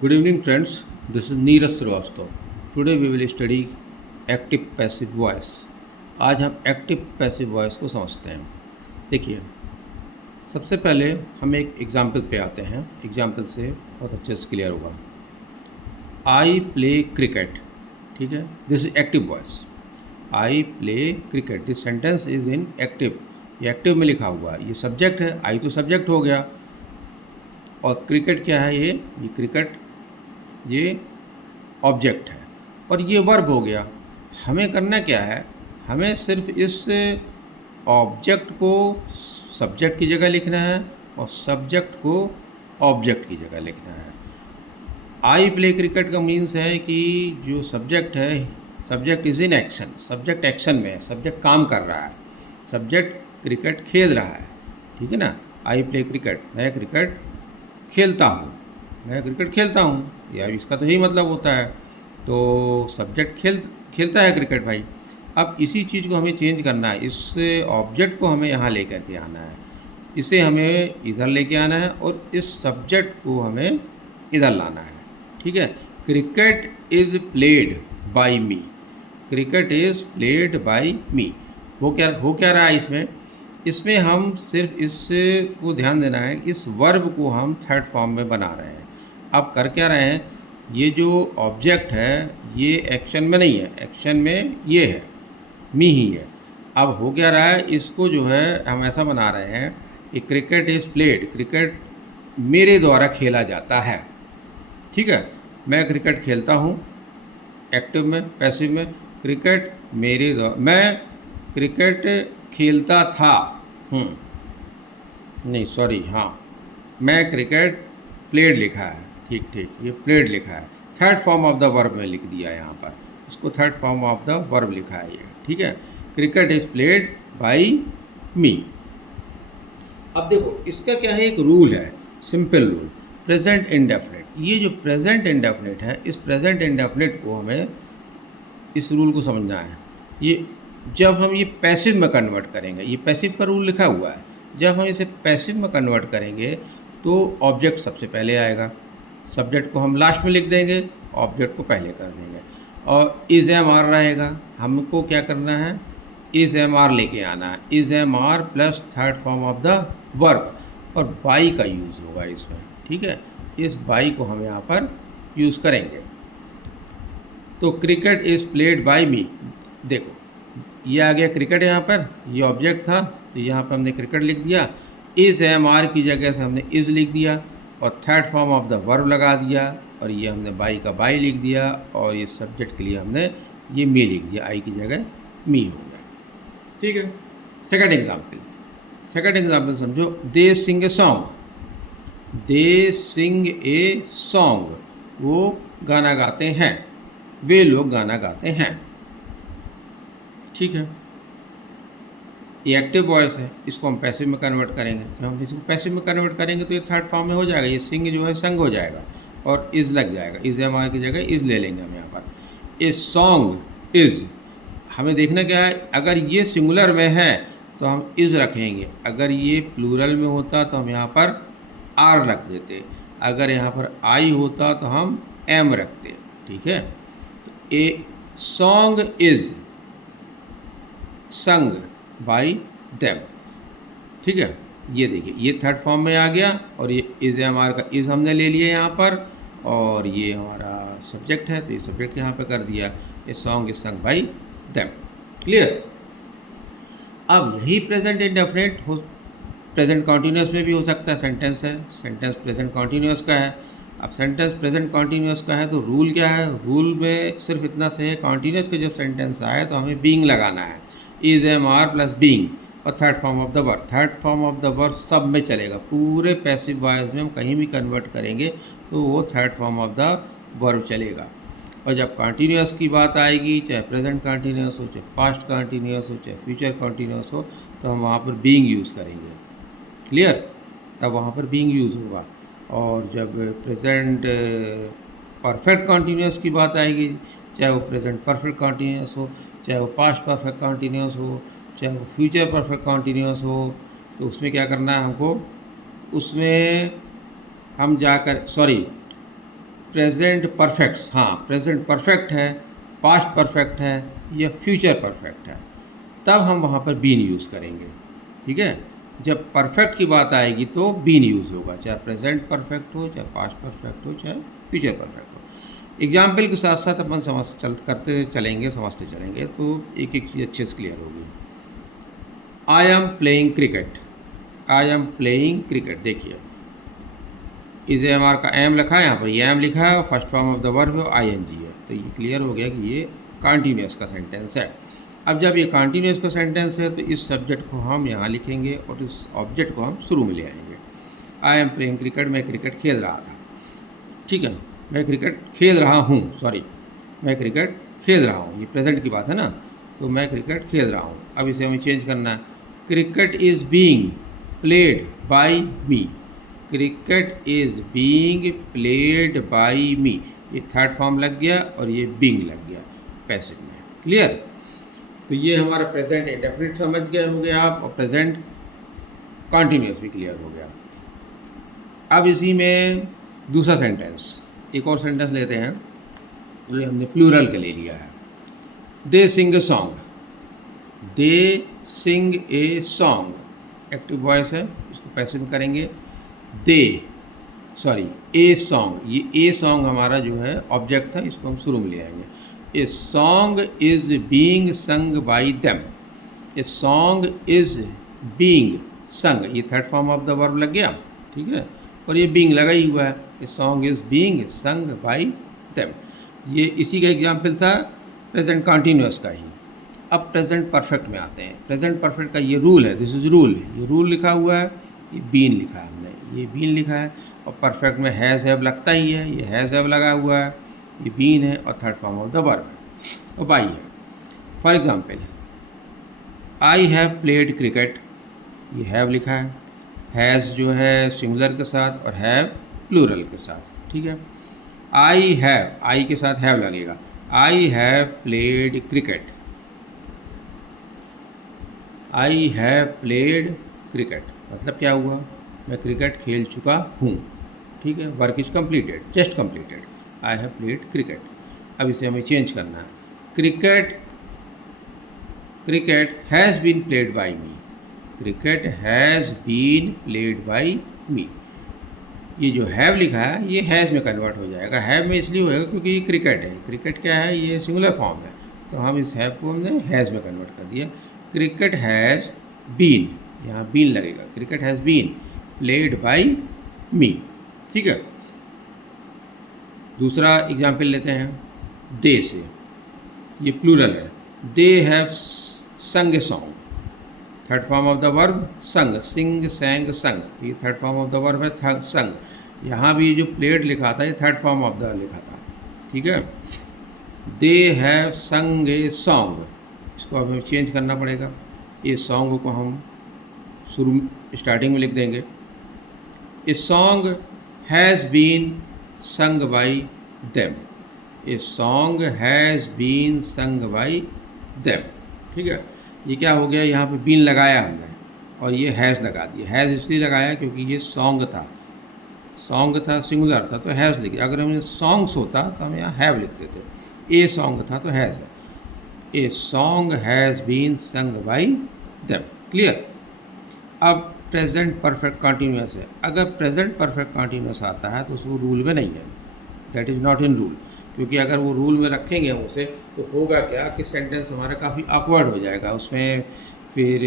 Good evening, friends. This is Neeraj Srivastava. Today we will study active passive voice. आज हम active passive voice को समझते हैं. देखिए, सबसे पहले हम एक एग्जाम्पल पे आते हैं. एग्जाम्पल से बहुत अच्छे से क्लियर होगा. I play cricket. ठीक है, this is active voice. I play cricket. This sentence is in active. ये एक्टिव में लिखा हुआ है. ये सब्जेक्ट है. आई तो सब्जेक्ट हो गया और क्रिकेट क्या है? ये क्रिकेट ये ऑब्जेक्ट है और ये वर्ब हो गया. हमें करना क्या है? हमें सिर्फ इस ऑब्जेक्ट को सब्जेक्ट की जगह लिखना है और सब्जेक्ट को ऑब्जेक्ट की जगह लिखना है. आई प्ले क्रिकेट का मीन्स है कि जो सब्जेक्ट है, subject is in action. Subject action में है, सब्जेक्ट काम कर रहा है, सब्जेक्ट क्रिकेट खेल रहा है. ठीक है ना. आई प्ले क्रिकेट, मैं क्रिकेट खेलता हूँ. मैं क्रिकेट खेलता हूँ, या इसका तो यही मतलब होता है. तो सब्जेक्ट खेलता है क्रिकेट भाई. अब इसी चीज़ को हमें चेंज करना है. इस ऑब्जेक्ट को हमें यहाँ लेकर के आना है. इसे हमें इधर लेके आना है और इस सब्जेक्ट को हमें इधर लाना है. ठीक है. Cricket is played by me. Cricket is played by me. हो क्या रहा है इसमें हम सिर्फ इस को ध्यान देना है. इस वर्ब को हम थर्ड फॉर्म में बना रहे हैं. अब कर क्या रहे हैं? ये जो ऑब्जेक्ट है ये एक्शन में नहीं है, एक्शन में ये है, मी ही है. अब हो क्या रहा है? इसको जो है हम ऐसा बना रहे हैं कि क्रिकेट इज़ प्लेड. क्रिकेट मेरे द्वारा खेला जाता है. ठीक है. मैं क्रिकेट खेलता हूँ, एक्टिव में, पैसिव में. क्रिकेट मेरे द्वारा, मैं क्रिकेट खेलता था. नहीं सॉरी, हाँ, मैं क्रिकेट प्लेड लिखा है. ठीक, ये प्लेड लिखा है. Third form of the verb में लिख दिया यहाँ पर. इसको third form of the verb लिखा है ये. ठीक है. क्रिकेट इज़ प्लेड बाई मी. अब देखो इसका क्या है, एक रूल है, सिंपल रूल. Present indefinite. ये जो प्रेजेंट इंडेफिनिट है, इस प्रेजेंट इंडेफिनिट को हमें इस रूल को समझना है. ये जब हम ये पैसिव में कन्वर्ट करेंगे, ये पैसिव का रूल लिखा हुआ है. जब हम इसे पैसिव में कन्वर्ट करेंगे तो ऑब्जेक्ट सबसे पहले आएगा, सब्जेक्ट को हम लास्ट में लिख देंगे, ऑब्जेक्ट को पहले कर देंगे, और इज़ एम आर रहेगा. हमको क्या करना है? इज़ एम आर लेके आना है. Is am are plus third form of the verb, और बाई का यूज़ होगा इसमें. ठीक है. इस बाई को हम यहाँ पर यूज़ करेंगे. तो क्रिकेट इज़ प्लेड बाई मी. देखो ये आ गया क्रिकेट. यहाँ पर ये ऑब्जेक्ट था तो यहाँ पर हमने क्रिकेट लिख दिया. इज़ एम आर की जगह से हमने इज़ लिख दिया और third form of the verb लगा दिया, और ये हमने बाई का बाई लिख दिया, और ये सब्जेक्ट के लिए हमने ये मी लिख दिया. आई की जगह मी हो गया. ठीक है. सेकंड एग्जाम्पल समझो. They sing a song. They sing a song. वो गाना गाते हैं, वे लोग गाना गाते हैं. ठीक है. ये एक्टिव वॉइस है, इसको हम पैसिव में कन्वर्ट करेंगे. जब हम इसको पैसिव में कन्वर्ट करेंगे तो ये थर्ड फॉर्म में हो जाएगा. ये सिंग जो है संग हो जाएगा और इज़ लग जाएगा. इज़ एम आर की जगह इज़ ले लेंगे हम यहाँ पर. A song is. हमें देखना क्या है? अगर ये सिंगुलर में है तो हम इज़ रखेंगे. अगर ये प्लूरल में होता तो हम यहाँ पर आर रख देते. अगर यहाँ पर आई होता तो हम एम रखते. ठीक है. तो ए सॉन्ग इज़ संग बाई देम. ठीक है. ये देखिए ये थर्ड फॉर्म में आ गया, और ये इज़ एम आर का इज़ हमने ले लिया यहाँ पर, और ये हमारा सब्जेक्ट है तो ये सब्जेक्ट यहाँ पे कर दिया. ए सॉन्ग इज संग बाई देम. क्लियर. अब यही प्रेजेंट इंडेफिनिट हो प्रेजेंट कॉन्टीन्यूस में भी हो सकता है. सेंटेंस है, सेंटेंस प्रेजेंट कॉन्टीन्यूस का है. अब सेंटेंस प्रेजेंट कॉन्टीन्यूस का है तो रूल क्या है? रूल में सिर्फ इतना से है, कॉन्टीन्यूस के जब सेंटेंस आए तो हमें बीइंग लगाना है. Is am are plus being और third form of the verb. Third form of the verb सब में चलेगा. पूरे पैसिव वॉइस में हम कहीं भी कन्वर्ट करेंगे तो वो third form of the verb चलेगा. और जब कॉन्टीन्यूस की बात आएगी, चाहे प्रेजेंट कॉन्टीन्यूस हो, चाहे पास्ट कॉन्टीन्यूस हो, चाहे फ्यूचर कॉन्टीन्यूस हो, तो हम वहाँ पर बीइंग यूज़ करेंगे. क्लियर. तब वहाँ पर बीइंग यूज़ होगा. और जब प्रेजेंट परफेक्ट कॉन्टीन्यूस की बात आएगी, चाहे वो प्रेजेंट परफेक्ट कॉन्टीन्यूस हो, चाहे वो पास्ट परफेक्ट कॉन्टीन्यूस हो, चाहे वो फ्यूचर परफेक्ट कॉन्टीन्यूस हो, तो उसमें क्या करना है हमको? उसमें हम जाकर प्रेजेंट परफेक्ट्स, हाँ प्रेजेंट परफेक्ट है, पास्ट परफेक्ट है या फ्यूचर परफेक्ट है, तब हम वहाँ पर बीन यूज़ करेंगे। ठीक है, जब परफेक्ट की बात आएगी तो बीन यूज़ होगा, चाहे प्रेजेंट परफेक्ट हो, चाहे पास्ट परफेक्ट हो, चाहे फ्यूचर परफेक्ट हो। एग्जाम्पल के साथ साथ अपन करते चलेंगे, समझते चलेंगे, तो एक एक चीज़ अच्छे से क्लियर होगी। I am playing cricket, I am playing cricket, देखिए इज एम आर का एम लिखा है, यहाँ पर ये एम लिखा है और first form of the verb है आई एन जी है, तो ये क्लियर हो गया कि ये कॉन्टीन्यूस का सेंटेंस है। अब जब ये कॉन्टीन्यूस का सेंटेंस है तो इस सब्जेक्ट को हम यहाँ लिखेंगे और इस ऑब्जेक्ट को हम शुरू में ले आएंगे। आई एम प्लेइंग क्रिकेट, मैं क्रिकेट खेल रहा था। ठीक है, मैं क्रिकेट खेल रहा हूँ, सॉरी मैं क्रिकेट खेल रहा हूँ, ये प्रेजेंट की बात है ना, तो मैं क्रिकेट खेल रहा हूँ। अब इसे हमें चेंज करना है, cricket is being played by me, cricket is being played by me, ये थर्ड फॉर्म लग गया और ये बीइंग लग गया पैसिव में। क्लियर, तो ये हमारा प्रेजेंट इंडेफिनिट समझ गए होंगे आप, और प्रेजेंट कॉन्टीन्यूस भी क्लियर हो गया। अब इसी में दूसरा सेंटेंस, एक और सेंटेंस लेते हैं, ये हमने प्लूरल के ले लिया है। They sing a song, they sing a song, active voice है, इसको पैसिव में करेंगे। दे, सॉरी ए सॉन्ग, ये ए सॉन्ग हमारा जो है ऑब्जेक्ट था, इसको हम शुरू में ले आएंगे। A song is being sung by them, a song is being संग, ये third form of the verb लग गया। ठीक है, और ये बीइंग लगा ही हुआ है, a song is being sung by them, ये इसी का एग्जाम्पल था प्रेजेंट कॉन्टीन्यूस का ही। अब प्रेजेंट परफेक्ट में आते हैं। प्रेजेंट परफेक्ट का ये रूल है, दिस इज़ रूल, ये रूल लिखा हुआ है, ये बीन लिखा है हमने, ये बीन लिखा है, और परफेक्ट में हैज़ हैव लगता ही है, ये हैज़ हैव लगा हुआ है, ये बीन है और third form of the verb है, और बाई है। For example, I have played cricket, ये हैव लिखा है, हैज़ जो है सिंगुलर के साथ और हैव प्लूरल के साथ। ठीक है, आई हैव, आई के साथ हैव लगेगा, आई have played cricket, I have played cricket, मतलब क्या हुआ, मैं क्रिकेट खेल चुका हूँ। ठीक है, work is completed, just completed, I have played cricket. अब इसे हमें चेंज करना है, cricket, cricket has been played by me, cricket has been played by me, ये जो हैव लिखा है ये हैज़ में कन्वर्ट हो जाएगा। हैव में इसलिए होएगा क्योंकि ये क्रिकेट है, क्रिकेट क्या है, ये सिंगुलर फॉर्म है, तो हम इस हैव को हमने हैज़ में कन्वर्ट कर दिया। क्रिकेट हैज़ बीन, यहाँ बीन लगेगा, cricket has been played by me. ठीक है, दूसरा एग्जाम्पल लेते हैं दे से, ये प्लूरल है, दे हैव संग a song, third form of the verb संग, सिंग सैंग संग, ये third form of the verb है संग। यहाँ भी जो प्लेड लिखा था ये थर्ड फॉर्म ऑफ द लिखा था। ठीक है, दे हैव संग ए सॉन्ग, इसको अब हमें चेंज करना पड़ेगा, ये सॉन्ग को हम शुरू स्टार्टिंग में लिख देंगे, a song has been sung by them, a song has been sung by them. ठीक है, ये क्या हो गया, यहाँ पे बीन लगाया हमने और ये हैज़ लगा दिया। हैज़ इसलिए लगाया क्योंकि ये सॉन्ग था, सॉन्ग था सिंगुलर था तो हैज़ लिख, अगर हमें सॉन्ग्स होता तो हम यहाँ हैव लिख देते। ए सॉन्ग था तो हैज़ है, a song has been sung by them. Clear, अब प्रेजेंट परफेक्ट कॉन्टीन्यूस है, अगर प्रेजेंट परफेक्ट कॉन्टीन्यूस आता है तो उसको रूल में नहीं है, that is not in rule, क्योंकि अगर वो रूल में रखेंगे हम उसे तो होगा क्या कि सेंटेंस हमारा काफ़ी ऑकवर्ड हो जाएगा, उसमें फिर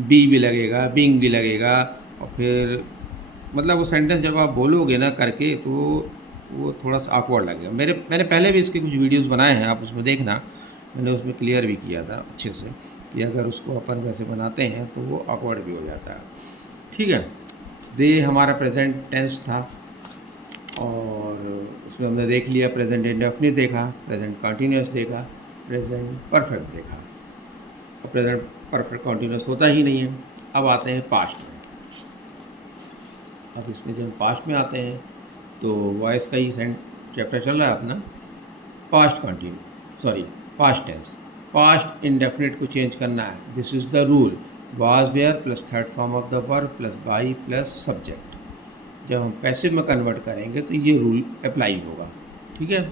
बी भी लगेगा, बीइंग भी लगेगा, और फिर मतलब वो सेंटेंस जब आप बोलोगे ना करके तो वो थोड़ा सा ऑकवर्ड लगेगा। मैंने पहले भी इसके कुछ वीडियोस बनाए हैं, आप उसमें देखना, मैंने उसमें क्लियर भी किया था अच्छे से कि अगर उसको अपन वैसे बनाते हैं तो वो ऑकवर्ड भी हो जाता है। ठीक है, दे हमारा प्रेजेंट टेंस था और उसमें हमने देख लिया प्रेजेंट इंडेफिनिट देखा, प्रेजेंट कॉन्टीन्यूस देखा, प्रेजेंट परफेक्ट देखा, और प्रेजेंट परफेक्ट कॉन्टीन्यूस होता ही नहीं है। अब आते हैं पास्ट में। अब इसमें जब पास्ट में आते हैं तो वॉइस का ही चैप्टर चल रहा है अपना, past past tense, past indefinite को चेंज करना है, this is the rule, was were plus third form of the verb plus by plus subject, जब हम पैसिव में कन्वर्ट करेंगे तो ये रूल अप्लाई होगा, ठीक है।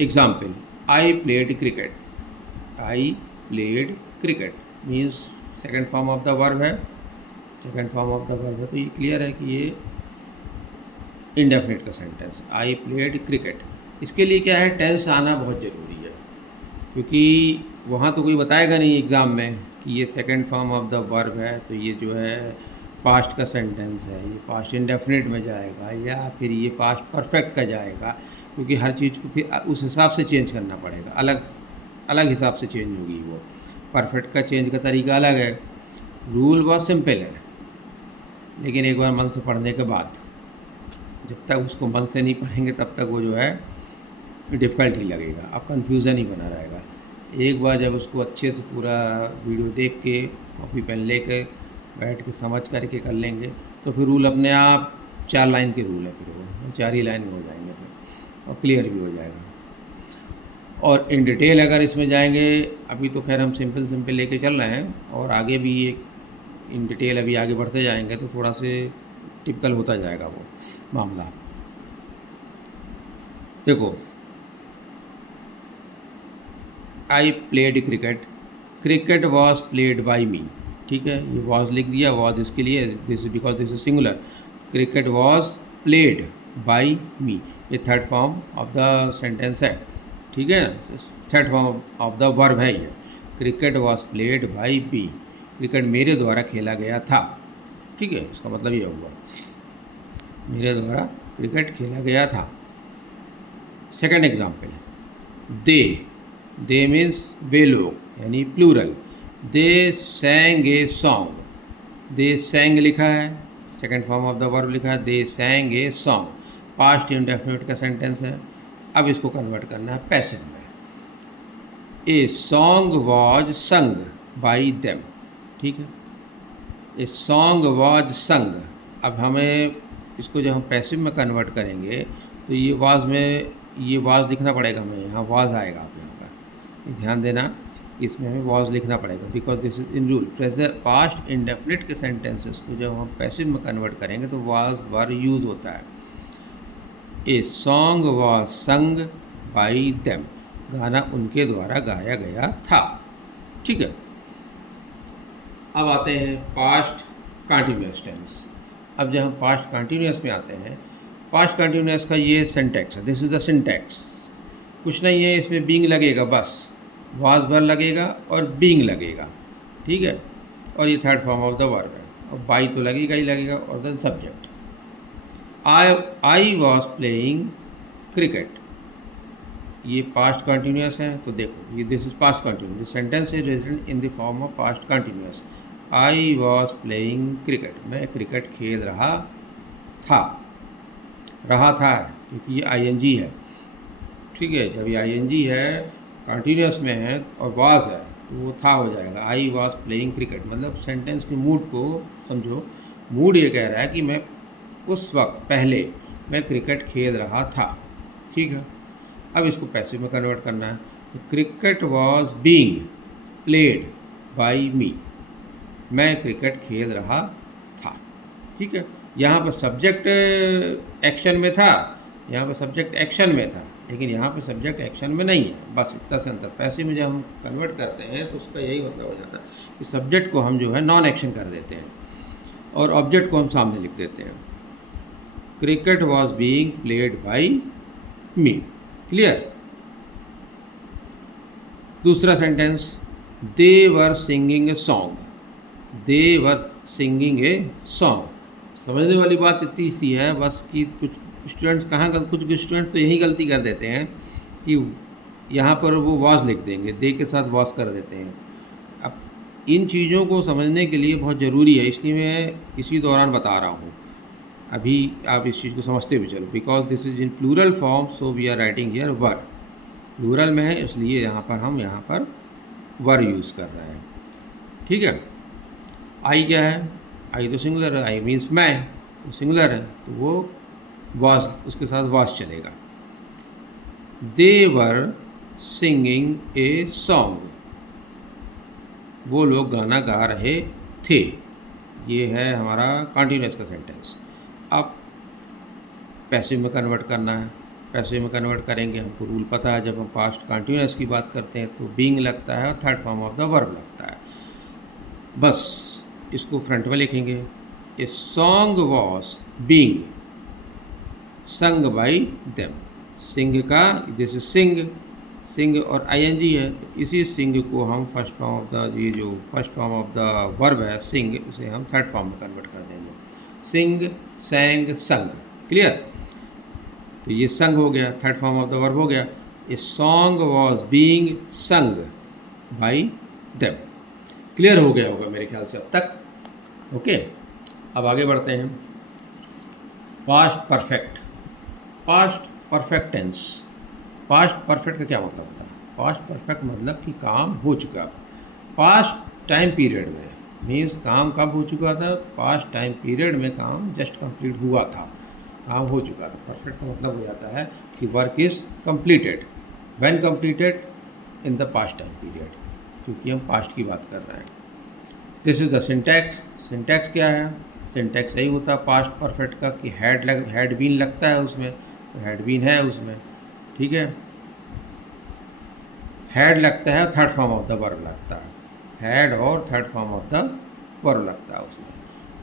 Example, I played cricket. I played cricket means second form of the verb है, second form of the verb है, तो ये क्लियर है कि ये इंडेफिनिट का सेंटेंस। आई प्लेड क्रिकेट, इसके लिए क्या है, टेंस आना बहुत ज़रूरी है, क्योंकि वहाँ तो कोई बताएगा नहीं एग्ज़ाम में कि ये second form of the verb है, तो ये जो है पास्ट का सेंटेंस है, ये पास्ट इंडेफिनिट में जाएगा या फिर ये पास्ट परफेक्ट का जाएगा, क्योंकि हर चीज़ को फिर उस हिसाब से चेंज करना पड़ेगा, अलग अलग हिसाब से चेंज होगी वो। परफेक्ट का चेंज का तरीका अलग है। रूल बहुत सिंपल है, लेकिन एक बार मन से पढ़ने के बाद, जब तक उसको मन से नहीं पढ़ेंगे तब तक वो जो है डिफ़िकल्ट ही लगेगा, अब कन्फ्यूज़न ही बना रहेगा। एक बार जब उसको अच्छे से पूरा वीडियो देख के कॉपी पेन लेके बैठ के समझ करके कर लेंगे तो फिर रूल अपने आप 4 लाइन के रूल है, फिर वो 4 ही लाइन में हो जाएंगे फिर, और क्लियर भी हो जाएगा। और इन डिटेल अगर इसमें जाएंगे, अभी तो खैर हम सिंपल लेके चल रहे हैं, और आगे भी एक इन डिटेल अभी आगे बढ़ते जाएंगे तो थोड़ा से टिपिकल होता जाएगा वो मामला। देखो, I played cricket, cricket was played by me, ठीक है, ये वॉज लिख दिया, वॉज इसके लिए, this is because this is singular. Cricket was played by me, ये third form of the sentence है, ठीक है, third form of the verb है ये। Cricket was played by me, cricket मेरे द्वारा खेला गया था, ठीक है, इसका मतलब ये हुआ मेरे द्वारा क्रिकेट खेला गया था। सेकेंड एग्जाम्पल, दे मीन्स वे लोग, यानी plural. They sang a song, they sang लिखा है, second form of the verb लिखा है, they sang a song, past indefinite का सेंटेंस है। अब इसको कन्वर्ट करना है पैसिव में। A song was sung by them, ठीक है, ए सॉन्ग वॉज संग। अब हमें इसको जब हम पैसिव में कन्वर्ट करेंगे तो ये वाज में, ये वाज लिखना पड़ेगा हमें, यहाँ वाज आएगा, आप यहाँ पर ध्यान देना, इसमें हमें वाज लिखना पड़ेगा, because this is in rule. Present past indefinite के सेंटेंसेस को जब हम पैसिव में कन्वर्ट करेंगे तो वाज वर यूज़ होता है। A song was sung by them, गाना उनके द्वारा गाया गया था, ठीक है। अब आते हैं पास्ट कंटिन्यूअस टेंस। अब जब हम पास्ट कंटिन्यूअस में आते हैं, पास्ट कंटिन्यूअस का ये सिंटैक्स है, दिस इज़ द सिंटैक्स। कुछ नहीं है, इसमें बीइंग लगेगा, बस वाज वर लगेगा और बीइंग लगेगा, ठीक है, और ये third form of the verb है, और बाई तो लगेगा ही लगेगा, और then subject. I was playing cricket, ये पास्ट कंटिन्यूअस है, तो देखो ये this is past continuous, this sentence is written in the form of past continuous. I was playing cricket, मैं क्रिकेट खेल रहा था, रहा था क्योंकि ये आईएनजी है, ठीक है, जब ये आईएनजी है कंटिन्यूअस में है और वाज है तो वो था हो जाएगा। आई वॉज प्लेइंग क्रिकेट, मतलब सेंटेंस के मूड को समझो, मूड ये कह रहा है कि मैं उस वक्त पहले मैं क्रिकेट खेल रहा था, ठीक है। अब इसको पैसिव में कन्वर्ट करना है, तो cricket was being played by me, मैं क्रिकेट खेल रहा था, ठीक है। यहाँ पर सब्जेक्ट एक्शन में था, यहाँ पर सब्जेक्ट एक्शन में था, लेकिन यहाँ पर सब्जेक्ट एक्शन में नहीं है, बस इतना से अंतर। पैसिव में जब हम कन्वर्ट करते हैं तो उसका यही मतलब हो जाता है कि सब्जेक्ट को हम जो है नॉन एक्शन कर देते हैं और ऑब्जेक्ट को हम सामने लिख देते हैं। Cricket was being played by me, clear. दूसरा sentence, they were singing a song, they were singing a song. समझने वाली बात इतनी सी है बस कि कुछ स्टूडेंट्स कुछ स्टूडेंट्स तो यही गलती कर देते हैं कि यहाँ पर वो वॉज लिख देंगे, दे के साथ वॉज कर देते हैं। अब इन चीज़ों को समझने के लिए बहुत ज़रूरी है, इसलिए मैं इसी दौरान बता रहा हूँ, अभी आप इस चीज़ को समझते भी चलो। Because this is in plural form, so we are writing here were, plural में है इसलिए यहाँ पर वर यूज़ कर रहे हैं, ठीक है। आई क्या है, आई तो सिंगुलर है, आई मीन्स मैं, तो सिंगुलर है तो वो वॉज, उसके साथ वॉज चलेगा। दे वर सिंगिंग ए सॉन्ग, वो लोग गाना गा रहे थे, ये है हमारा कंटिन्यूअस का सेंटेंस। अब पैसिव में कन्वर्ट करना है, पैसिव में कन्वर्ट करेंगे, हमको रूल पता है, जब हम पास्ट कंटिन्यूअस की बात करते हैं तो बीइंग लगता है और third form of the verb लगता है। बस इसको फ्रंट में लिखेंगे, a song was being sung by them. Sing का दिस इज सिंग, सिंग और आईएनजी है, तो इसी सिंग को हम फर्स्ट फॉर्म ऑफ द, ये जो first form of the verb है सिंग, उसे हम थर्ड फॉर्म में कन्वर्ट कर देंगे, सिंग, सैंग, संग। क्लियर? तो ये संग हो गया, third form of the verb हो गया। ए song was being sung by them. Clear हो गया होगा मेरे ख्याल से अब तक। ओके, अब आगे बढ़ते हैं। Past perfect, past perfect tense. Past perfect का क्या मतलब होता है? पास्ट परफेक्ट मतलब कि काम हो चुका, पास्ट टाइम पीरियड में, मीन्स काम कब हो चुका था? पास्ट टाइम पीरियड में काम जस्ट कंप्लीट हुआ था, काम हो चुका था। परफेक्ट का मतलब हो जाता है कि work is completed, when completed in the past time period, क्योंकि हम पास्ट की बात कर रहे हैं। This is the syntax. Syntax क्या है? सिंटैक्स यही होता है पास्ट परफेक्ट का कि हैड बीन लगता है उसमें, तो हैड बीन है उसमें, ठीक है। हैड लगता है, third form of the verb लगता है, हैड और third form of the verb लगता है उसमें।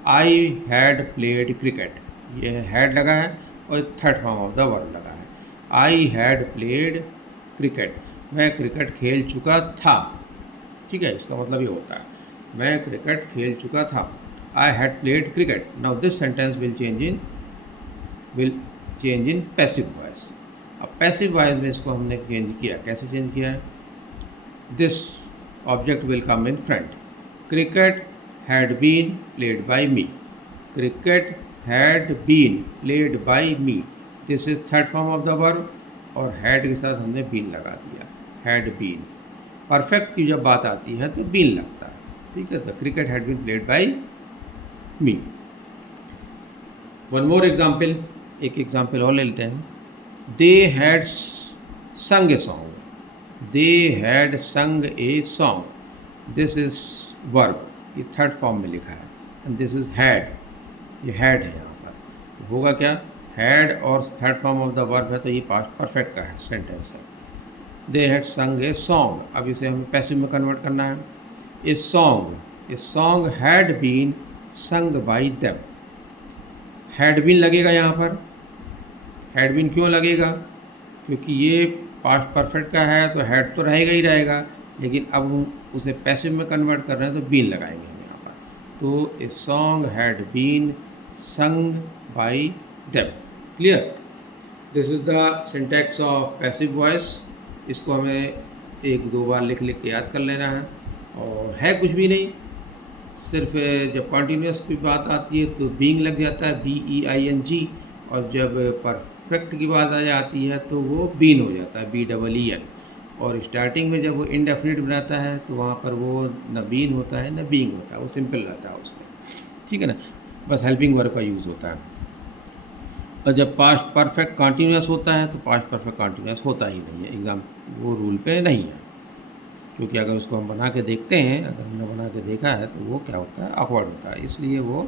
आई हैड प्लेड क्रिकेट, ये हैड लगा है और third form of the verb लगा है। आई हैड प्लेड क्रिकेट, मैं क्रिकेट खेल चुका था, ठीक है, इसका मतलब ये होता है मैं क्रिकेट खेल चुका था। I had played cricket. Now this sentence will change in passive voice. अब पैसिव वॉइस में इसको हमने चेंज किया, कैसे चेंज किया है? This object will come in front. Cricket had been played by me, cricket had been played by me, this is third form of the verb, और had के साथ हमने बीन लगा दिया, हैड बीन। परफेक्ट की जब बात आती है तो बीन लगता है, ठीक है। The cricket had been played by me. One more example, एक एग्जाम्पल और ले लेते हैं। दे हैड संग ए सॉन्ग, दे हैड संग a song, this is verb, ये थर्ड फॉर्म में लिखा है, एंड दिस इज हैड, ये हैड है यहाँ पर, तो होगा क्या? हैड और third form of the verb है, तो ये पास्ट परफेक्ट का है सेंटेंस है। दे हैड संग ए सॉन्ग, अब इसे हमें पैसिव में कन्वर्ट करना है। A song had been sung by them, had been लगेगा यहाँ पर। हैड बीन क्यों लगेगा? क्योंकि ये पास्ट परफेक्ट का है, तो हैड तो रहेगा ही रहेगा, लेकिन अब हम उसे पैसिव में कन्वर्ट कर रहे हैं तो बीन लगाएंगे हम यहाँ पर। तो a song had been sung by them. Clear? This is the syntax of passive voice. इसको हमें एक दो बार लिख के याद कर लेना है, और है कुछ भी नहीं, सिर्फ जब कॉन्टीन्यूस की बात आती है तो बीइंग लग जाता है, BEING, और जब परफेक्ट की बात आ जाती है तो वो बीन हो जाता है, BEEN। और स्टार्टिंग में जब वो इंडेफिनिट बनाता है तो वहाँ पर वो न बीन होता है न बीइंग होता है, वो सिंपल रहता है उसमें, ठीक है ना, बस हेल्पिंग वर्ब का यूज़ होता है। और जब पास्ट परफेक्ट कॉन्टीन्यूस होता है तो पास्ट परफेक्ट कॉन्टीन्यूस होता ही नहीं है, एग्ज़ाम वो रूल पे नहीं है, क्योंकि अगर उसको हम बना के देखते हैं, अगर हमने बना के देखा है तो वो क्या होता है? ऑकवर्ड होता है, इसलिए वो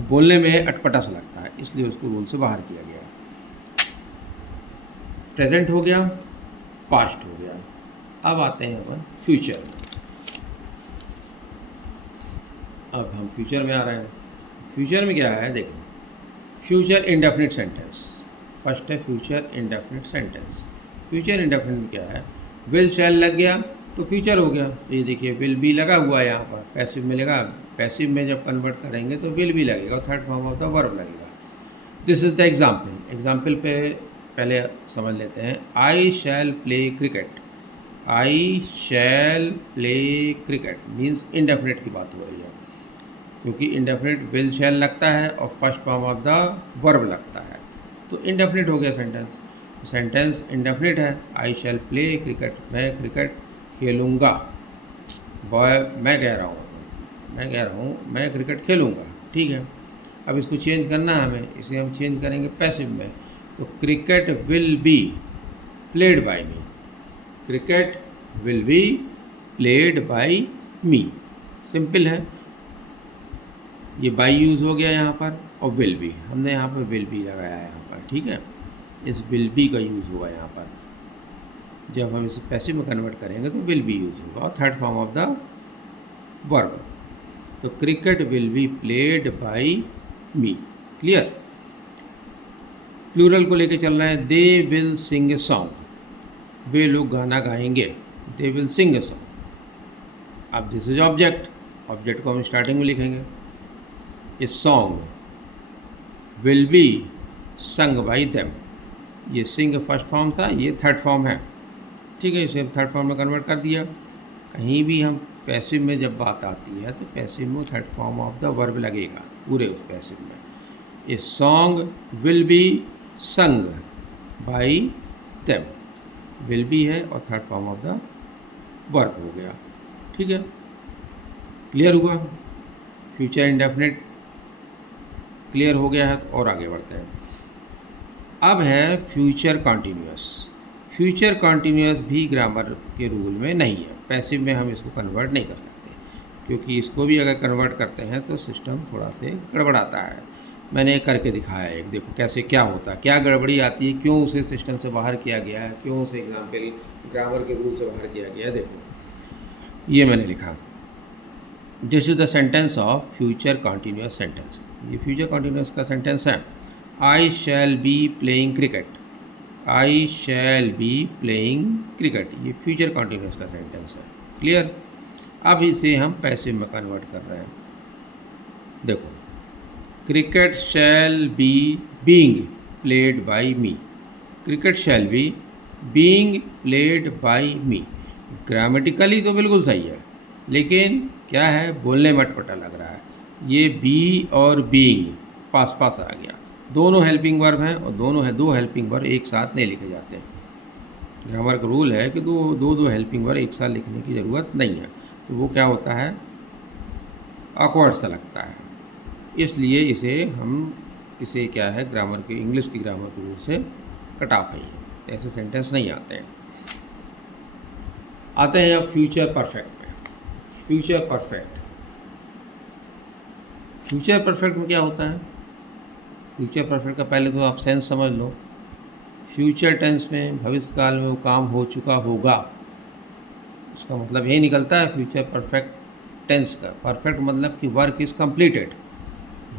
बोलने में अटपटा सा लगता है, इसलिए उसको रूल से बाहर किया गया है। प्रेजेंट हो गया, पास्ट हो गया, अब आते हैं अपन फ्यूचर में। अब हम फ्यूचर में आ रहे हैं। फ्यूचर में क्या है? देखो, फ्यूचर इंडेफिनिट सेंटेंस, फर्स्ट है future indefinite sentence. Future indefinite में क्या है? विल शैल लग गया तो फ्यूचर हो गया। तो ये देखिए विल भी लगा हुआ है यहाँ पर, पैसिव में लगा, पैसिव में जब कन्वर्ट करेंगे तो विल भी लगेगा, third form of the verb लगेगा। This is the example. Example पे पहले समझ लेते हैं। I shall play cricket, I shall play cricket means indefinite की बात हो रही है, क्योंकि इंडेफिनिट विल शैल लगता है और first form of the verb लगता है, तो इंडेफिनिट हो गया सेंटेंस। सेंटेंस इंडेफिनिट है। आई शैल प्ले क्रिकेट, मैं क्रिकेट खेलूँगा। बॉय मैं कह रहा हूँ मैं क्रिकेट खेलूँगा, ठीक है। अब इसको चेंज करना है हमें, इसे हम चेंज करेंगे पैसिव में, तो cricket will be played by me, cricket will be played by me. Simple है, ये बाई यूज़ हो गया यहाँ पर, और विल बी, हमने यहाँ पर विल बी लगाया है यहाँ पर, ठीक है। इस विल बी का यूज़ होगा यहाँ पर। जब हम इसे पैसिव में कन्वर्ट करेंगे तो विल बी यूज़ होगा, और third form of the verb. तो cricket will be played by me. Clear. Plural को लेके चल रहे हैं। They will sing a song, वे लोग गाना गाएंगे। They will sing a song. अब दिस इज ऑब्जेक्ट, ऑब्जेक्ट को हम स्टार्टिंग में लिखेंगे। ए सॉन्ग विल बी संग बाई देम। ये सिंग फर्स्ट फॉर्म था, ये थर्ड फॉर्म है, ठीक है। इसे थर्ड फॉर्म में कन्वर्ट कर दिया। कहीं भी हम पैसिव में जब बात आती है तो पैसिव में third form of the verb लगेगा पूरे उस पैसिव में। ए सॉन्ग विल बी संग बाई देम, विल बी है और third form of the verb हो गया, ठीक है। क्लियर हुआ। फ्यूचर इंडेफिनिट क्लियर हो गया है तो और आगे बढ़ते हैं। अब है फ्यूचर कॉन्टीन्यूअस। फ्यूचर कॉन्टीन्यूअस भी ग्रामर के रूल में नहीं है, पैसिव में हम इसको कन्वर्ट नहीं कर सकते, क्योंकि इसको भी अगर कन्वर्ट करते हैं तो सिस्टम थोड़ा से गड़बड़ाता है। मैंने करके दिखाया है, देखो कैसे क्या होता है, क्या गड़बड़ी आती है, क्यों उसे सिस्टम से बाहर किया गया है, क्यों उसे एग्जाम्पल ग्रामर के रूल से बाहर किया गया है। देखो ये मैंने लिखा, this is the sentence of future continuous sentence. ये फ्यूचर कॉन्टीन्यूअस का सेंटेंस है। I shall be playing cricket, I shall be playing cricket, ये फ्यूचर कॉन्टीन्यूअस का सेंटेंस है। क्लियर। अब इसे हम पैसिव में कन्वर्ट कर रहे हैं। देखो, cricket shall be being played by me, cricket shall be being played by me. Grammatically तो बिल्कुल सही है, लेकिन क्या है, बोलने में अटपटा लग रहा है। ये बी और बीइंग पास पास आ गया, दोनों हेल्पिंग वर्ब हैं और दोनों है दो हेल्पिंग वर्ब एक साथ नहीं लिखे जाते। ग्रामर का रूल है कि दो हेल्पिंग वर्ब एक साथ लिखने की ज़रूरत नहीं है, तो वो क्या होता है, ऑकवर्ड सा लगता है। इसलिए इसे क्या है, ग्रामर के इंग्लिश की ग्रामर के रूल से कट ऑफ है, ऐसे सेंटेंस नहीं आते हैं। आते हैं अब फ्यूचर परफेक्ट में। फ्यूचर परफेक्ट, फ्यूचर परफेक्ट में क्या होता है, फ्यूचर परफेक्ट का पहले तो आप सेंस समझ लो। फ्यूचर टेंस में भविष्यकाल में वो काम हो चुका होगा, उसका मतलब यही निकलता है फ्यूचर परफेक्ट टेंस का। परफेक्ट मतलब कि वर्क इज़ कंप्लीटेड,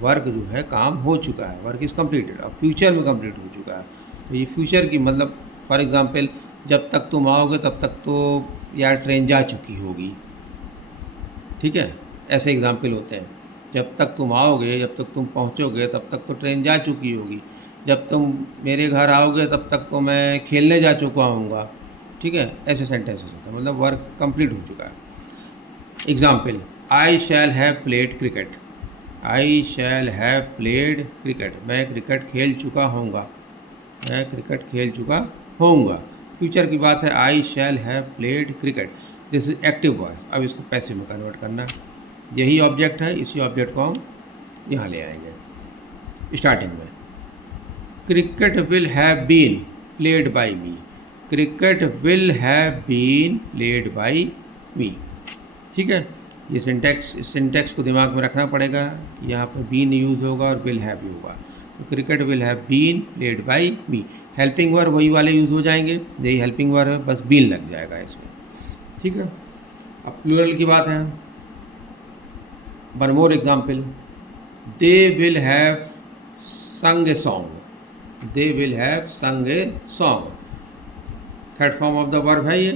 वर्क जो है काम हो चुका है, वर्क इज़ कंप्लीटेड, अब फ्यूचर में कंप्लीट हो चुका है। तो ये फ्यूचर की मतलब फॉर एग्जांपल, जब तक तुम आओगे तब तक तो यार ट्रेन जा चुकी होगी, ठीक है, ऐसे एग्जाम्पल होते हैं। जब तक तुम आओगे, जब तक तुम पहुंचोगे तब तक तो ट्रेन जा चुकी होगी। जब तुम मेरे घर आओगे तब तक तो मैं खेलने जा चुका हूँगा, ठीक है, ऐसे सेंटेंसेस होते हैं, मतलब वर्क कंप्लीट हो चुका है। Example, I shall have played cricket, I shall have played cricket, मैं क्रिकेट खेल चुका होऊंगा, मैं क्रिकेट खेल चुका होऊंगा। फ्यूचर की बात है, I shall have played cricket, this is active voice. अब इसको पैसिव में कन्वर्ट करना है, यही ऑब्जेक्ट है, इसी ऑब्जेक्ट को हम यहाँ ले आएंगे स्टार्टिंग में। Cricket will have been played by me, cricket will have been played by me, ठीक है। ये सिंटैक्स, इस सिंटैक्स को दिमाग में रखना पड़ेगा, यहाँ पर बीन यूज़ होगा और विल हैव भी होगा। तो cricket will have been played by me, helping verb वही वाले यूज़ हो जाएंगे, यही हेल्पिंग वर्ब है, बस बीन लग जाएगा इसमें, ठीक है। अब प्लूरल की बात है, one more example, they will have संग ए सॉन्ग, दे विल हैव संग a song, third form of the verb है ये,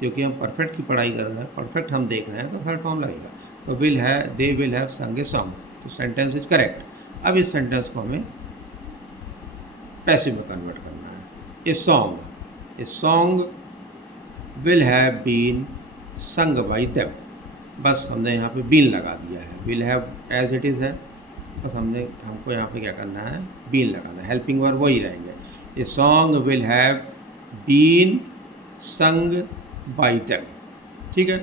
क्योंकि हम परफेक्ट की पढ़ाई कर रहे हैं, परफेक्ट हम देख रहे हैं तो थर्ड फॉर्म लगेगा। तो विल है, दे विल हैव संग ए सॉन्ग, तो सेंटेंस इज करेक्ट। अब इस सेंटेंस को हमें पैसिव में कन्वर्ट करना है। A song will have been sung by them, बस हमने यहाँ पे बीन लगा दिया है, will have as it is है, बस हमको यहाँ पे क्या करना है, बीन लगाना है, हेल्पिंग वर्ब वही रहेंगे। A song will have been sung by them, ठीक है।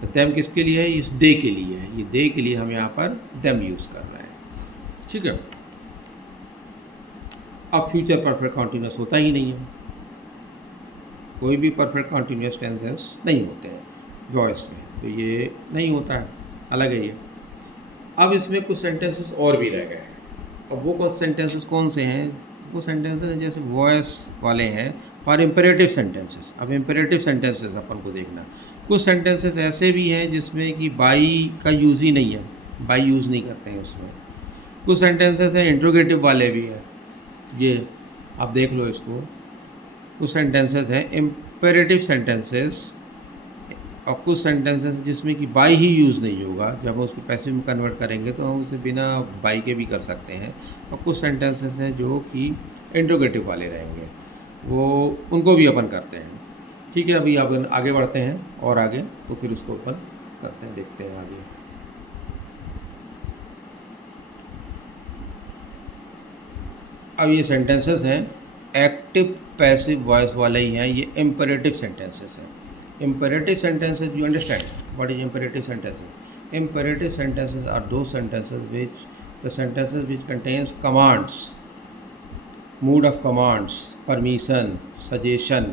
तो देम किसके लिए है, इस दे के लिए है, ये दे के लिए हम यहाँ पर देम यूज़ कर रहे हैं, ठीक है। अब फ्यूचर परफेक्ट कॉन्टीन्यूअस होता ही नहीं है, कोई भी परफेक्ट कॉन्टीन्यूअस टेंसेस नहीं होते हैं वॉइस में, तो ये नहीं होता है, अलग है ये। अब इसमें कुछ सेंटेंसेस और भी रह गए हैं, अब वो कुछ सेंटेंसेस कौन से हैं वो सेंटेंसेस जैसे वॉइस वाले हैं और इम्पेरेटिव सेंटेंसेस। अब इम्पेरेटिव सेंटेंसेस अपन को देखना, कुछ सेंटेंसेस ऐसे भी हैं जिसमें कि बाई का यूज़ ही नहीं है, बाई यूज़ नहीं करते हैं उसमें। कुछ सेंटेंसेस हैं इंट्रोगेटिव वाले भी हैं, ये आप देख लो इसको। कुछ सेंटेंसेस हैं इम्पेरेटिव सेंटेंसेस और कुछ सेंटेंसेस जिसमें कि बाई ही यूज़ नहीं होगा। जब हम उसको पैसिव में कन्वर्ट करेंगे तो हम उसे बिना बाई के भी कर सकते हैं। और कुछ सेंटेंसेस हैं जो कि इंट्रोगेटिव वाले रहेंगे, वो उनको भी अपन करते हैं। ठीक है, अभी अपन आगे बढ़ते हैं और आगे तो फिर उसको अपन करते हैं, देखते हैं आगे। अब ये सेंटेंसेस हैं एक्टिव पैसिव वॉइस वाले ही हैं, ये इम्पेरेटिव सेंटेंसेस हैं। Imperative sentences, you understand what is imperative sentences? Imperative sentences are those sentences which contains commands, mood of commands, permission, suggestion।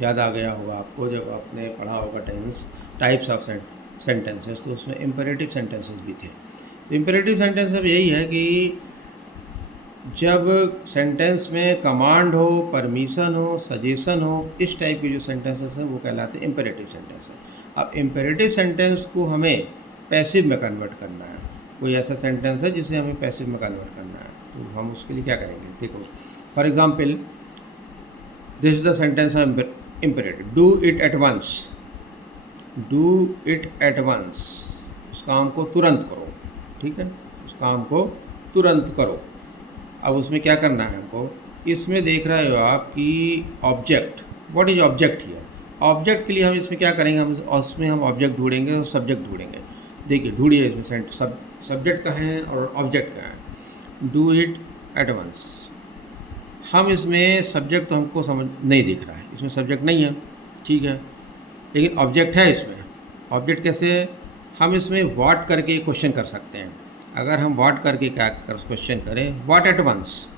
याद आ गया होगा आपको जब आपने पढ़ा होगा टाइप्स ऑफ सेंटेंसेस, तो उसमें इम्पेरेटिव सेंटेंसेस भी थे। तो इम्पेरेटिव सेंटेंस अब यही है कि जब सेंटेंस में कमांड हो, परमिशन हो, सजेशन हो, इस टाइप के जो सेंटेंसेस हैं वो कहलाते हैं इम्पेरेटिव सेंटेंस। अब इम्पेरेटिव सेंटेंस को हमें पैसिव में कन्वर्ट करना है। कोई ऐसा सेंटेंस है जिसे हमें पैसिव में कन्वर्ट करना है, तो हम उसके लिए क्या करेंगे, देखो। For example, this is the sentence of imperative, do it at once. Do it at once, उस काम को तुरंत करो। ठीक है, उस काम को तुरंत करो। अब उसमें क्या करना है हमको, इसमें देख रहे हो आप कि object, what is object here. Object के लिए हम इसमें क्या करेंगे, हम उसमें हम ऑब्जेक्ट ढूंढेंगे और सब्जेक्ट ढूंढेंगे। देखिए ढूंढिए इसमें सब्जेक्ट कहाँ है और ऑब्जेक्ट कहाँ है। डू इट एट वंस, हम इसमें सब्जेक्ट तो हमको समझ नहीं दिख रहा है, इसमें सब्जेक्ट नहीं है, ठीक है, लेकिन ऑब्जेक्ट है इसमें। ऑब्जेक्ट कैसे, हम इसमें व्हाट करके क्वेश्चन कर सकते हैं। अगर हम व्हाट करके क्या क्वेश्चन करें, व्हाट एट वंस,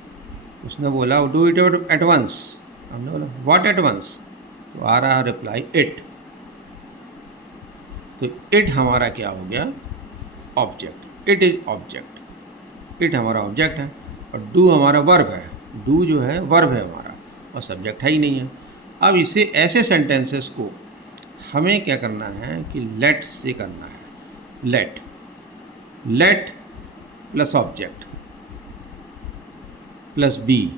उसने बोला डू इट एट वंस, हमने बोला व्हाट एट वंस, तो आ रहा है रिप्लाई इट। तो इट हमारा क्या हो गया, object. It is object, it हमारा ऑब्जेक्ट है और डू हमारा वर्ब है। डू जो है वर्ब है हमारा और सब्जेक्ट है ही नहीं है। अब इसे ऐसे सेंटेंसेस को हमें क्या करना है कि लेट से करना है। Let plus object plus be.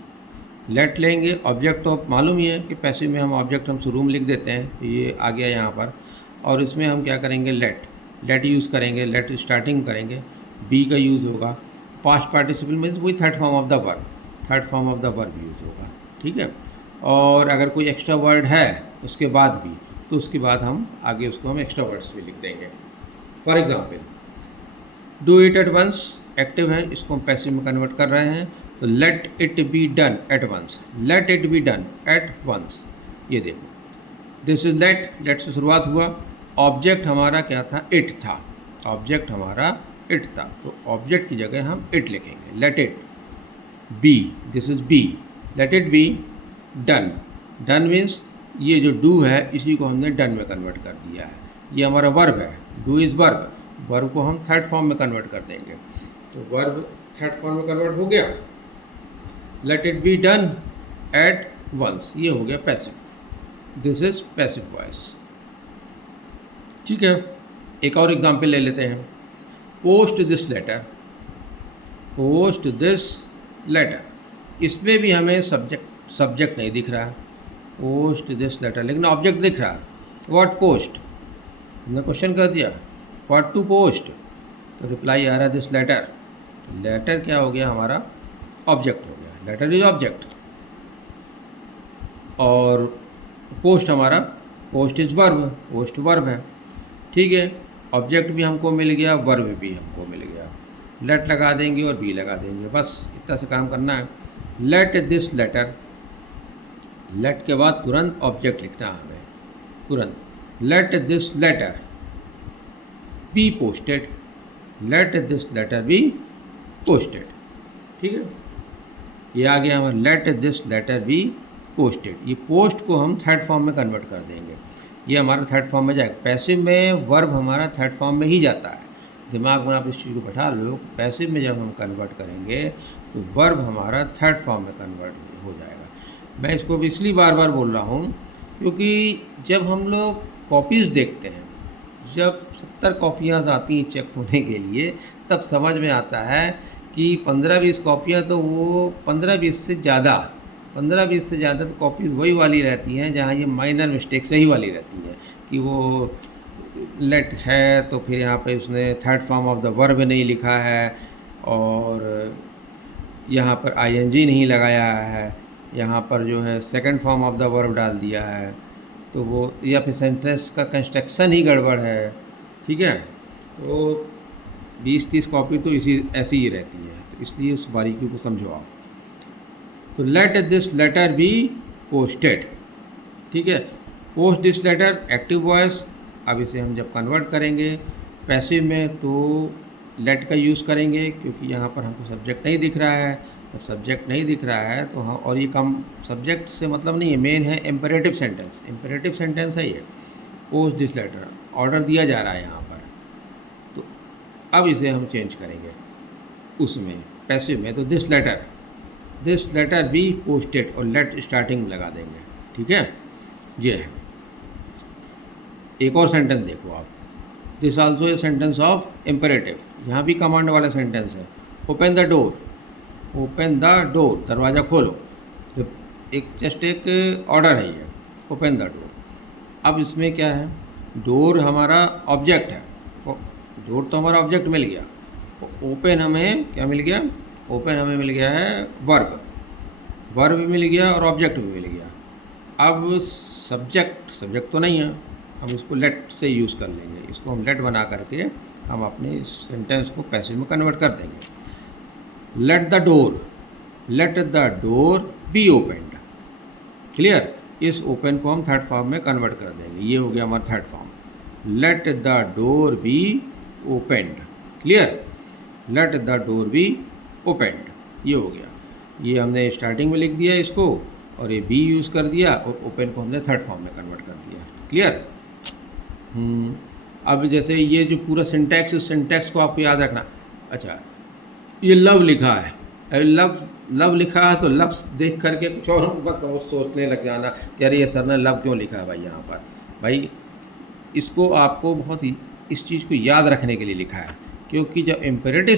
Let लेंगे, ऑब्जेक्ट तो मालूम ही है कि पैसिव में हम ऑब्जेक्ट हम शुरू में लिख देते हैं, तो ये आ गया यहाँ पर। और इसमें हम क्या करेंगे, लेट यूज़ करेंगे, लेट स्टार्टिंग करेंगे, बी का यूज़ होगा। पास्ट पार्टिसिपल मीन्स वही third form of the verb, third form of the verb use होगा। ठीक है, और अगर कोई एक्स्ट्रा वर्ड है उसके बाद भी, तो उसके बाद हम आगे उसको हम एक्स्ट्रा वर्ड्स भी लिख देंगे। For example, do it at once active है, इसको हम पैसिव में कन्वर्ट कर रहे हैं, तो let it be done at once. Let it be done at once, ये देखो, दिस इज लेट से शुरुआत हुआ। ऑब्जेक्ट हमारा क्या था, इट था, ऑब्जेक्ट हमारा इट था, तो ऑब्जेक्ट की जगह हम इट लिखेंगे। Let it be, this is be, let it be done. Done means ये जो डू है इसी को हमने डन में कन्वर्ट कर दिया है, ये हमारा वर्ब है। डू इज़ वर्ब, वर्ब को हम थर्ड फॉर्म में कन्वर्ट कर देंगे, तो वर्ब थर्ड फॉर्म में कन्वर्ट हो गया। Let it be done at once, ये हो गया passive, this is passive voice. ठीक है, एक और एग्जांपल ले लेते हैं। Post this letter, post this letter, इसमें भी हमें सब्जेक्ट नहीं दिख रहा है, पोस्ट दिस लेटर, लेकिन ऑब्जेक्ट दिख रहा है। व्हाट पोस्ट, हमने क्वेश्चन कर दिया व्हाट टू पोस्ट, तो रिप्लाई आ रहा है दिस लेटर। लेटर क्या हो गया हमारा, ऑब्जेक्ट हो गया, लेटर इज ऑब्जेक्ट। और पोस्ट हमारा, post is verb, post verb है। ठीक है, ऑब्जेक्ट भी हमको मिल गया, वर्ब भी हमको मिल गया। लेट लगा देंगे और बी लगा देंगे, बस इतना से काम करना है। लेट दिस लेटर, लेट के बाद तुरंत ऑब्जेक्ट लिखना है हमें, तुरंत। Let this letter be posted, let this letter be posted. ठीक है, ये आ गया हमारा let this letter be posted. ये पोस्ट को हम थर्ड फॉर्म में कन्वर्ट कर देंगे, ये हमारा थर्ड फॉर्म में जाएगा। पैसिव में वर्ब हमारा थर्ड फॉर्म में ही जाता है, दिमाग में आप इस चीज़ को बैठा लो, पैसिव में जब हम कन्वर्ट करेंगे तो वर्ब हमारा थर्ड फॉर्म में कन्वर्ट हो जाएगा। मैं इसको भी इसलिए बार बार बोल रहा हूँ क्योंकि जब हम लोग कॉपीज़ देखते हैं, जब 70 कॉपियाँ आती हैं चेक होने के लिए, तब समझ में आता है कि 15-20 कॉपियाँ तो वो 15-20 से ज़्यादा 15-20 से ज़्यादा तो कॉपीज़ वही वाली रहती हैं जहाँ ये माइनर मिस्टेक सही वाली रहती हैं कि वो लेट है तो फिर यहाँ पे उसने third form of the verb नहीं लिखा है और यहाँ पर आईएनजी नहीं लगाया है, यहाँ पर जो है second form of the verb डाल दिया है, तो वो या फिर सेंटेंस का कंस्ट्रक्शन ही गड़बड़ है। ठीक है, तो 20-30 कॉपी तो इसी ऐसी ही रहती है, तो इसलिए उस बारीकी को समझो आप। तो let this letter be posted. ठीक है, post this letter active voice. अब इसे हम जब कन्वर्ट करेंगे पैसिव में तो लेट का यूज़ करेंगे क्योंकि यहाँ पर हमको सब्जेक्ट नहीं दिख रहा है। जब सब्जेक्ट नहीं दिख रहा है तो हम, और ये कम सब्जेक्ट से मतलब नहीं है, मेन है इम्पेरेटिव सेंटेंस। इम्पेरेटिव सेंटेंस है ये, पोस्ट दिस लेटर, ऑर्डर दिया जा रहा है यहाँ पर। तो अब इसे हम चेंज करेंगे उसमें पैसिव में, तो दिस लेटर बी पोस्टेड और लेट स्टार्टिंग लगा देंगे। ठीक है, ये है। एक और सेंटेंस देखो आप, this also a sentence of imperative. यहाँ भी कमांड वाला सेंटेंस है। Open the door, open the door, दरवाज़ा खोलो। तो एक जस्ट एक ऑर्डर है ये, ओपन द डोर। अब इसमें क्या है, डोर हमारा ऑब्जेक्ट है, डोर तो हमारा ऑब्जेक्ट मिल गया। ओपन हमें क्या मिल गया, ओपन हमें मिल गया है वर्ब भी मिल गया और ऑब्जेक्ट भी मिल गया। अब सब्जेक्ट तो नहीं है, हम इसको लेट से यूज़ कर लेंगे। इसको हम लेट बना करके हम अपने सेंटेंस को पैसिव में कन्वर्ट कर देंगे। Let the door B opened. Clear, इस ओपन को हम थर्ड फॉर्म में कन्वर्ट कर देंगे। ये हो गया हमारा third form, let the door B opened. Clear, let the door B opened, ये हो गया। ये हमने स्टार्टिंग में लिख दिया इसको और ये बी यूज़ कर दिया और ओपन को हमने थर्ड फॉर्म में कन्वर्ट कर दिया। क्लियर। अब जैसे ये जो पूरा सिंटैक्स, इस सिंटैक्स को आपको याद रखना। अच्छा, ये लव लिखा है, लव लिखा है तो लफ्ज़ देख करके कुछ और मत सोचने लग जाना कि अरे ये सर ने लव क्यों लिखा है भाई यहाँ पर। भाई इसको आपको बहुत ही इस चीज़ को याद रखने के लिए लिखा है, क्योंकि जब इम्पेरेटिव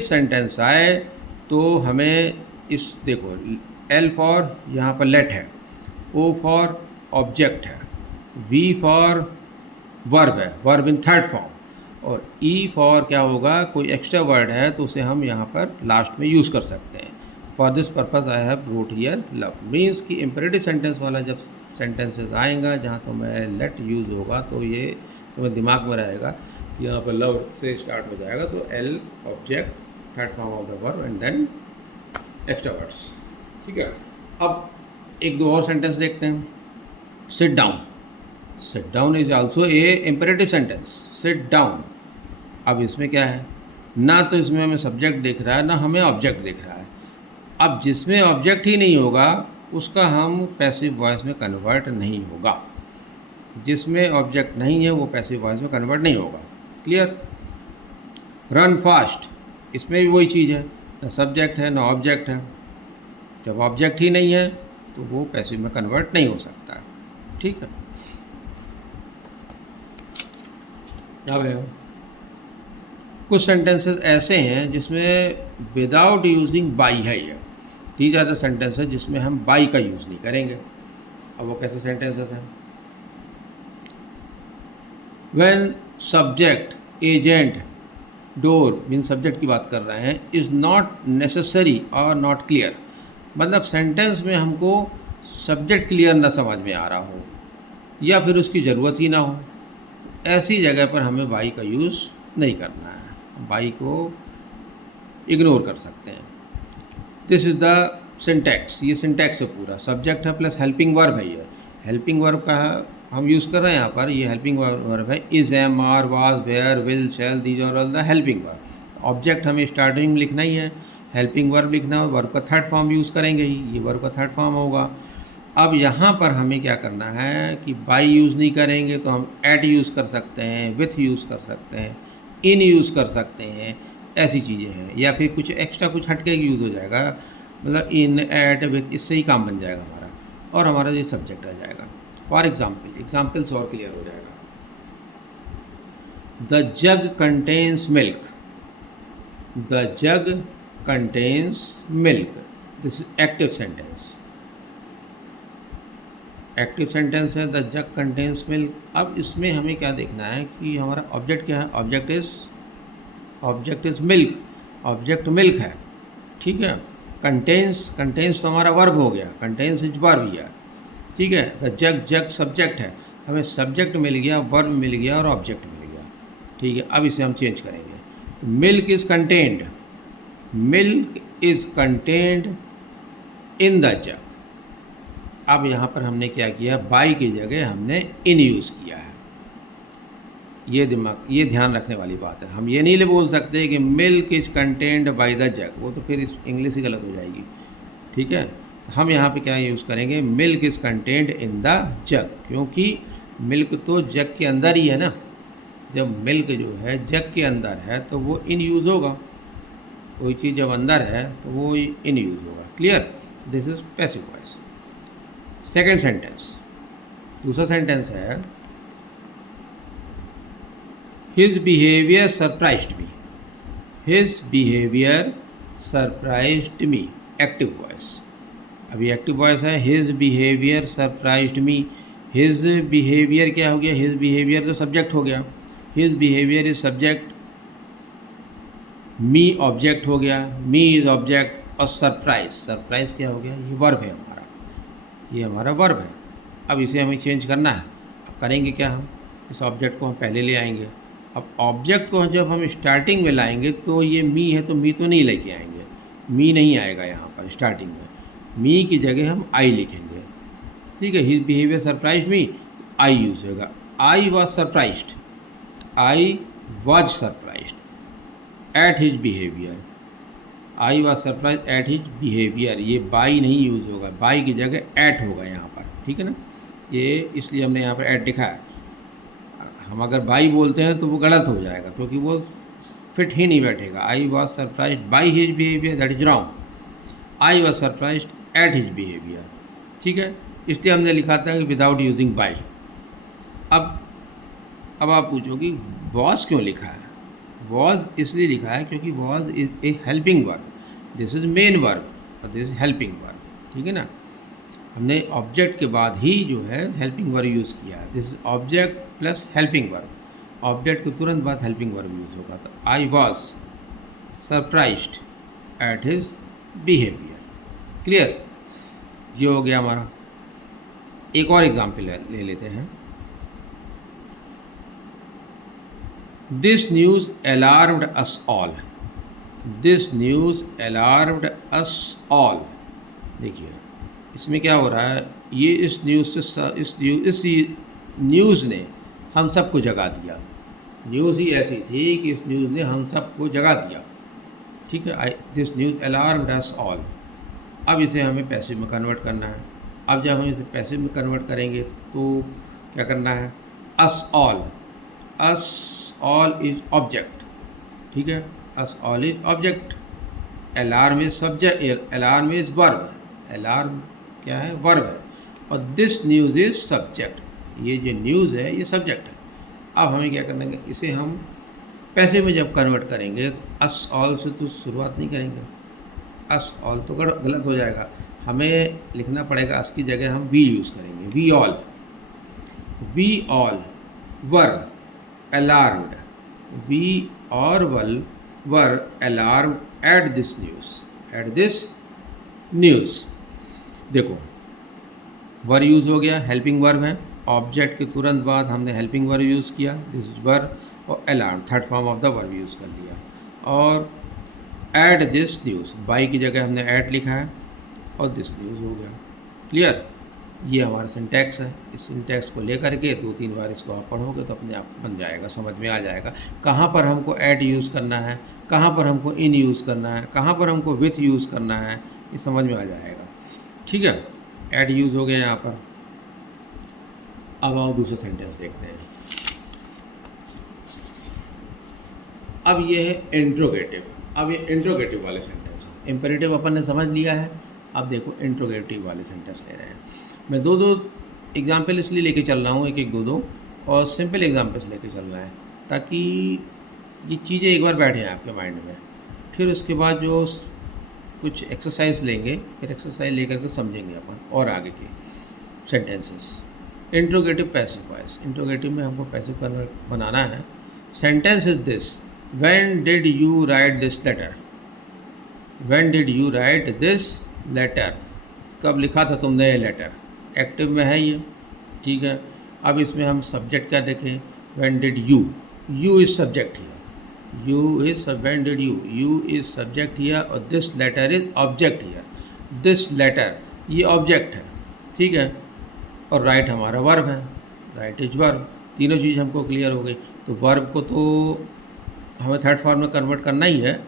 सेंटेंस आए तो हमें इस देखो, एल फॉर यहाँ पर लेट है, ओ फॉर ऑब्जेक्ट है, वी फॉर वर्ब है, वर्ब इन थर्ड फॉर्म, और ई फॉर क्या होगा, कोई एक्स्ट्रा वर्ड है तो उसे हम यहाँ पर लास्ट में यूज़ कर सकते हैं। For this purpose I have road here love. Means कि इम्पेरेटिव सेंटेंस वाला जब सेंटेंसेस आएगा जहाँ तो मैं लेट यूज़ होगा तो ये तुम्हें दिमाग में रहेगा कि यहाँ पर लव से स्टार्ट हो जाएगा, तो L object, third form of the verb and then extra words. ठीक है, अब एक दो और सेंटेंस देखते हैं। Sit down is also a imperative sentence, sit down. अब इसमें क्या है, ना तो इसमें हमें सब्जेक्ट दिख रहा है ना हमें ऑब्जेक्ट दिख रहा है। अब जिसमें ऑब्जेक्ट ही नहीं होगा उसका हम पैसिव वॉइस में कन्वर्ट नहीं होगा, जिसमें ऑब्जेक्ट नहीं है वो पैसिव वॉइस में कन्वर्ट नहीं होगा। क्लियर। रन फास्ट, इसमें भी वही चीज़ है, ना सब्जेक्ट है ना ऑब्जेक्ट है। जब ऑब्जेक्ट ही नहीं है तो वो पैसिव में कन्वर्ट नहीं हो सकता है। ठीक है, अब कुछ सेंटेंसेस ऐसे हैं जिसमें विदाउट यूजिंग बाई है। ये दीज आर द सेंटेंसेस जिसमें हम बाई का यूज़ नहीं करेंगे। अब वो कैसे सेंटेंसेस हैं, when subject, agent, door, mean subject की बात कर रहे हैं, इज़ नॉट नेसेसरी और नॉट क्लियर। मतलब सेंटेंस में हमको सब्जेक्ट क्लियर ना समझ में आ रहा हो या फिर उसकी ज़रूरत ही ना हो, ऐसी जगह पर हमें बाई का यूज़ नहीं करना है, बाई को इग्नोर कर सकते हैं। दिस इज़ द सिंटैक्स, ये सिंटैक्स है पूरा। सब्जेक्ट है प्लस हेल्पिंग वर्ब है। ये हेल्पिंग वर्ब का हम यूज़ कर रहे हैं यहाँ पर, ये हेल्पिंग वर्ब है। Is, am, are, was, were, will, shall, these are all the helping verb. Object हमें स्टार्टिंग में लिखना ही है, हेल्पिंग वर्ब लिखना है, वर्ब का थर्ड फॉर्म यूज़ करेंगे ही, ये वर्ब का थर्ड फॉर्म होगा। अब यहाँ पर हमें क्या करना है कि बाई यूज़ नहीं करेंगे तो हम एट यूज़ कर सकते हैं, विथ यूज़ कर सकते हैं, इन यूज़ कर सकते हैं, ऐसी चीज़ें हैं। या फिर कुछ एक्स्ट्रा कुछ हटके यूज़ हो जाएगा, मतलब इन, एट, विथ, इससे ही काम बन जाएगा हमारा और हमारा ये सब्जेक्ट आ जाएगा। फॉर एग्जाम्पल्स और क्लियर हो जाएगा। The jug contains milk, the jug contains milk, this is active sentence. Active sentence है द जग कंटेन्स मिल्क। अब इसमें हमें क्या देखना है कि हमारा ऑब्जेक्ट क्या है, object is milk, object milk है, ठीक है। कंटेन्स तो हमारा वर्ब हो गया, कंटेन्स इज वर्ब हियर, ठीक है। द जग सब्जेक्ट है, हमें सब्जेक्ट मिल गया, वर्ब मिल गया और ऑब्जेक्ट मिल गया, ठीक है। अब इसे हम चेंज करेंगे तो milk is contained, milk is contained in the जग। अब यहाँ पर हमने क्या किया, बाई की जगह हमने इन यूज़ किया है। ये ध्यान रखने वाली बात है। हम ये नहीं बोल सकते कि milk is contained by the जग, वो तो फिर इस इंग्लिश ही गलत हो जाएगी, ठीक है। तो हम यहाँ पे क्या यूज़ करेंगे, milk is contained in the जग, क्योंकि मिल्क तो जग के अंदर ही है ना। जब मिल्क जो है जग के अंदर है तो वो इन यूज़ होगा, कोई चीज़ जब अंदर है तो वो इन यूज़ होगा। Clear, this is passive voice. Second sentence, दूसरा सेंटेंस है हिज बिहेवियर सरप्राइज्ड मी, हिज बिहेवियर सरप्राइज्ड मी, एक्टिव वॉइस। अभी एक्टिव वॉइस है, हिज बिहेवियर सरप्राइज्ड मी। हिज बिहेवियर क्या हो गया, हिज बिहेवियर तो सब्जेक्ट हो गया, his behaviour is subject, me object हो गया, मी इज ऑब्जेक्ट और सरप्राइज क्या हो गया, ये वर्ब है हमारा, ये हमारा वर्ब है। अब इसे हमें चेंज करना है। अब करेंगे क्या, हम इस ऑब्जेक्ट को हम पहले ले आएंगे। अब ऑब्जेक्ट को जब हम स्टार्टिंग में लाएंगे तो ये मी है तो मी तो नहीं लेके आएंगे, मी नहीं आएगा यहाँ पर स्टार्टिंग में, मी की जगह हम आई लिखेंगे, ठीक है। हिज बिहेवियर सरप्राइज्ड मी, आई यूज होगा, I was surprised, I was surprised at his behaviour, I was surprise at his behaviour. ये बाई नहीं यूज़ होगा, बाई की जगह एट होगा यहाँ पर, ठीक है ना। ये इसलिए हमने यहाँ पर एट लिखा है। हम अगर बाई बोलते हैं तो वो गलत हो जाएगा, क्योंकि वो फिट ही नहीं बैठेगा। I was surprise by his behaviour, that is wrong, I was surprise at his behaviour, ठीक है। इसलिए हमने लिखा था कि विदाउट यूजिंग बाई। अब आप पूछोगे वॉज क्यों लिखा है, वॉज इसलिए लिखा है क्योंकि was is a helping verb, this is main verb और दिस इज हेल्पिंग वर्ब, ठीक है ना। हमने ऑब्जेक्ट के बाद ही जो है हेल्पिंग वर्ब यूज़ किया है, this is object plus helping verb, object के तुरंत बाद हेल्पिंग वर्ब यूज़ होगा। तो I was surprised at his behaviour. Clear, ये हो गया हमारा। एक और एग्जाम्पल ले लेते हैं। This news alarmed us all, this news alarmed us all. देखिए इसमें क्या हो रहा है, ये इस न्यूज़ ने हम सबको जगा दिया। न्यूज़ ही ऐसी थी कि इस न्यूज़ ने हम सबको जगा दिया, ठीक है। This news alarmed us all. अब इसे हमें पैसिव में कन्वर्ट करना है। अब जब हम इसे पैसिव में कन्वर्ट करेंगे तो क्या करना है, अस ऑल इज ऑब्जेक्ट, ठीक है। Us all is object, alarm is subject, alarm is verb, alarm क्या है, वर्ब है, और दिस न्यूज़ इज सब्जेक्ट, ये जो न्यूज़ है ये सब्जेक्ट है। अब हमें क्या करना है, इसे हम पैसिव में जब कन्वर्ट करेंगे तो अस ऑल से तो शुरुआत नहीं करेंगे, अस ऑल तो गलत हो जाएगा। हमें लिखना पड़ेगा अस की जगह हम वी यूज़ करेंगे, we all were alarmed, we are were alarmed at this news. देखो वर यूज़ हो गया, हेल्पिंग वर्ब है, ऑब्जेक्ट के तुरंत बाद हमने हेल्पिंग वर्ब यूज़ किया, दिस इज वर्ब, और alarm third form of the verb use कर लिया। और एड दिस न्यूज़, बाई की जगह हमने ऐड लिखा है और दिस न्यूज़ हो गया। क्लियर, ये हमारा सिंटैक्स है। इस सिंटैक्स को लेकर के 2-3 बार इसको आप पढ़ोगे तो अपने आप बन जाएगा, समझ में आ जाएगा कहाँ पर हमको ऐड यूज़ करना है, कहाँ पर हमको इन यूज़ करना है, कहाँ पर हमको विथ यूज़ करना है, ये समझ में आ जाएगा, ठीक है। एट यूज़ हो गया यहाँ पर। अब आओ दूसरा सेंटेंस देखते हैं। अब ये है इंट्रोगेटिव। अब ये इंट्रोगेटिव वाले सेंटेंस हैं। इम्पेरेटिव अपन ने समझ लिया है, अब देखो इंट्रोगेटिव वाले सेंटेंस ले रहे हैं। मैं दो दो एग्जाम्पल इसलिए लेके चल रहा हूँ, एक एक दो दो, और सिंपल एग्जाम्पल्स लेके चल रहा है ताकि ये चीज़ें एक बार बैठ जाएँ आपके माइंड में। फिर उसके बाद जो कुछ एक्सरसाइज लेंगे, फिर एक्सरसाइज लेकर के समझेंगे अपन और आगे के sentences. Interrogative passive voice. Interrogative में हमको पैसिव कन्वर्ट बनाना है। Sentence is this: when did you write this letter? When did you write this letter? कब लिखा था तुमने ये लेटर? एक्टिव में है ये, ठीक है। अब इसमें हम सब्जेक्ट क्या देखें? When did you, you is subject here, you is when did you, you is subject here, और this letter is object here. This letter ये ऑब्जेक्ट है, ठीक है, और राइट हमारा वर्ब है, राइट इज वर्ब। तीनों चीज़ हमको क्लियर हो गई। तो वर्ब को तो हमें थर्ड फॉर्म में कन्वर्ट करना ही है।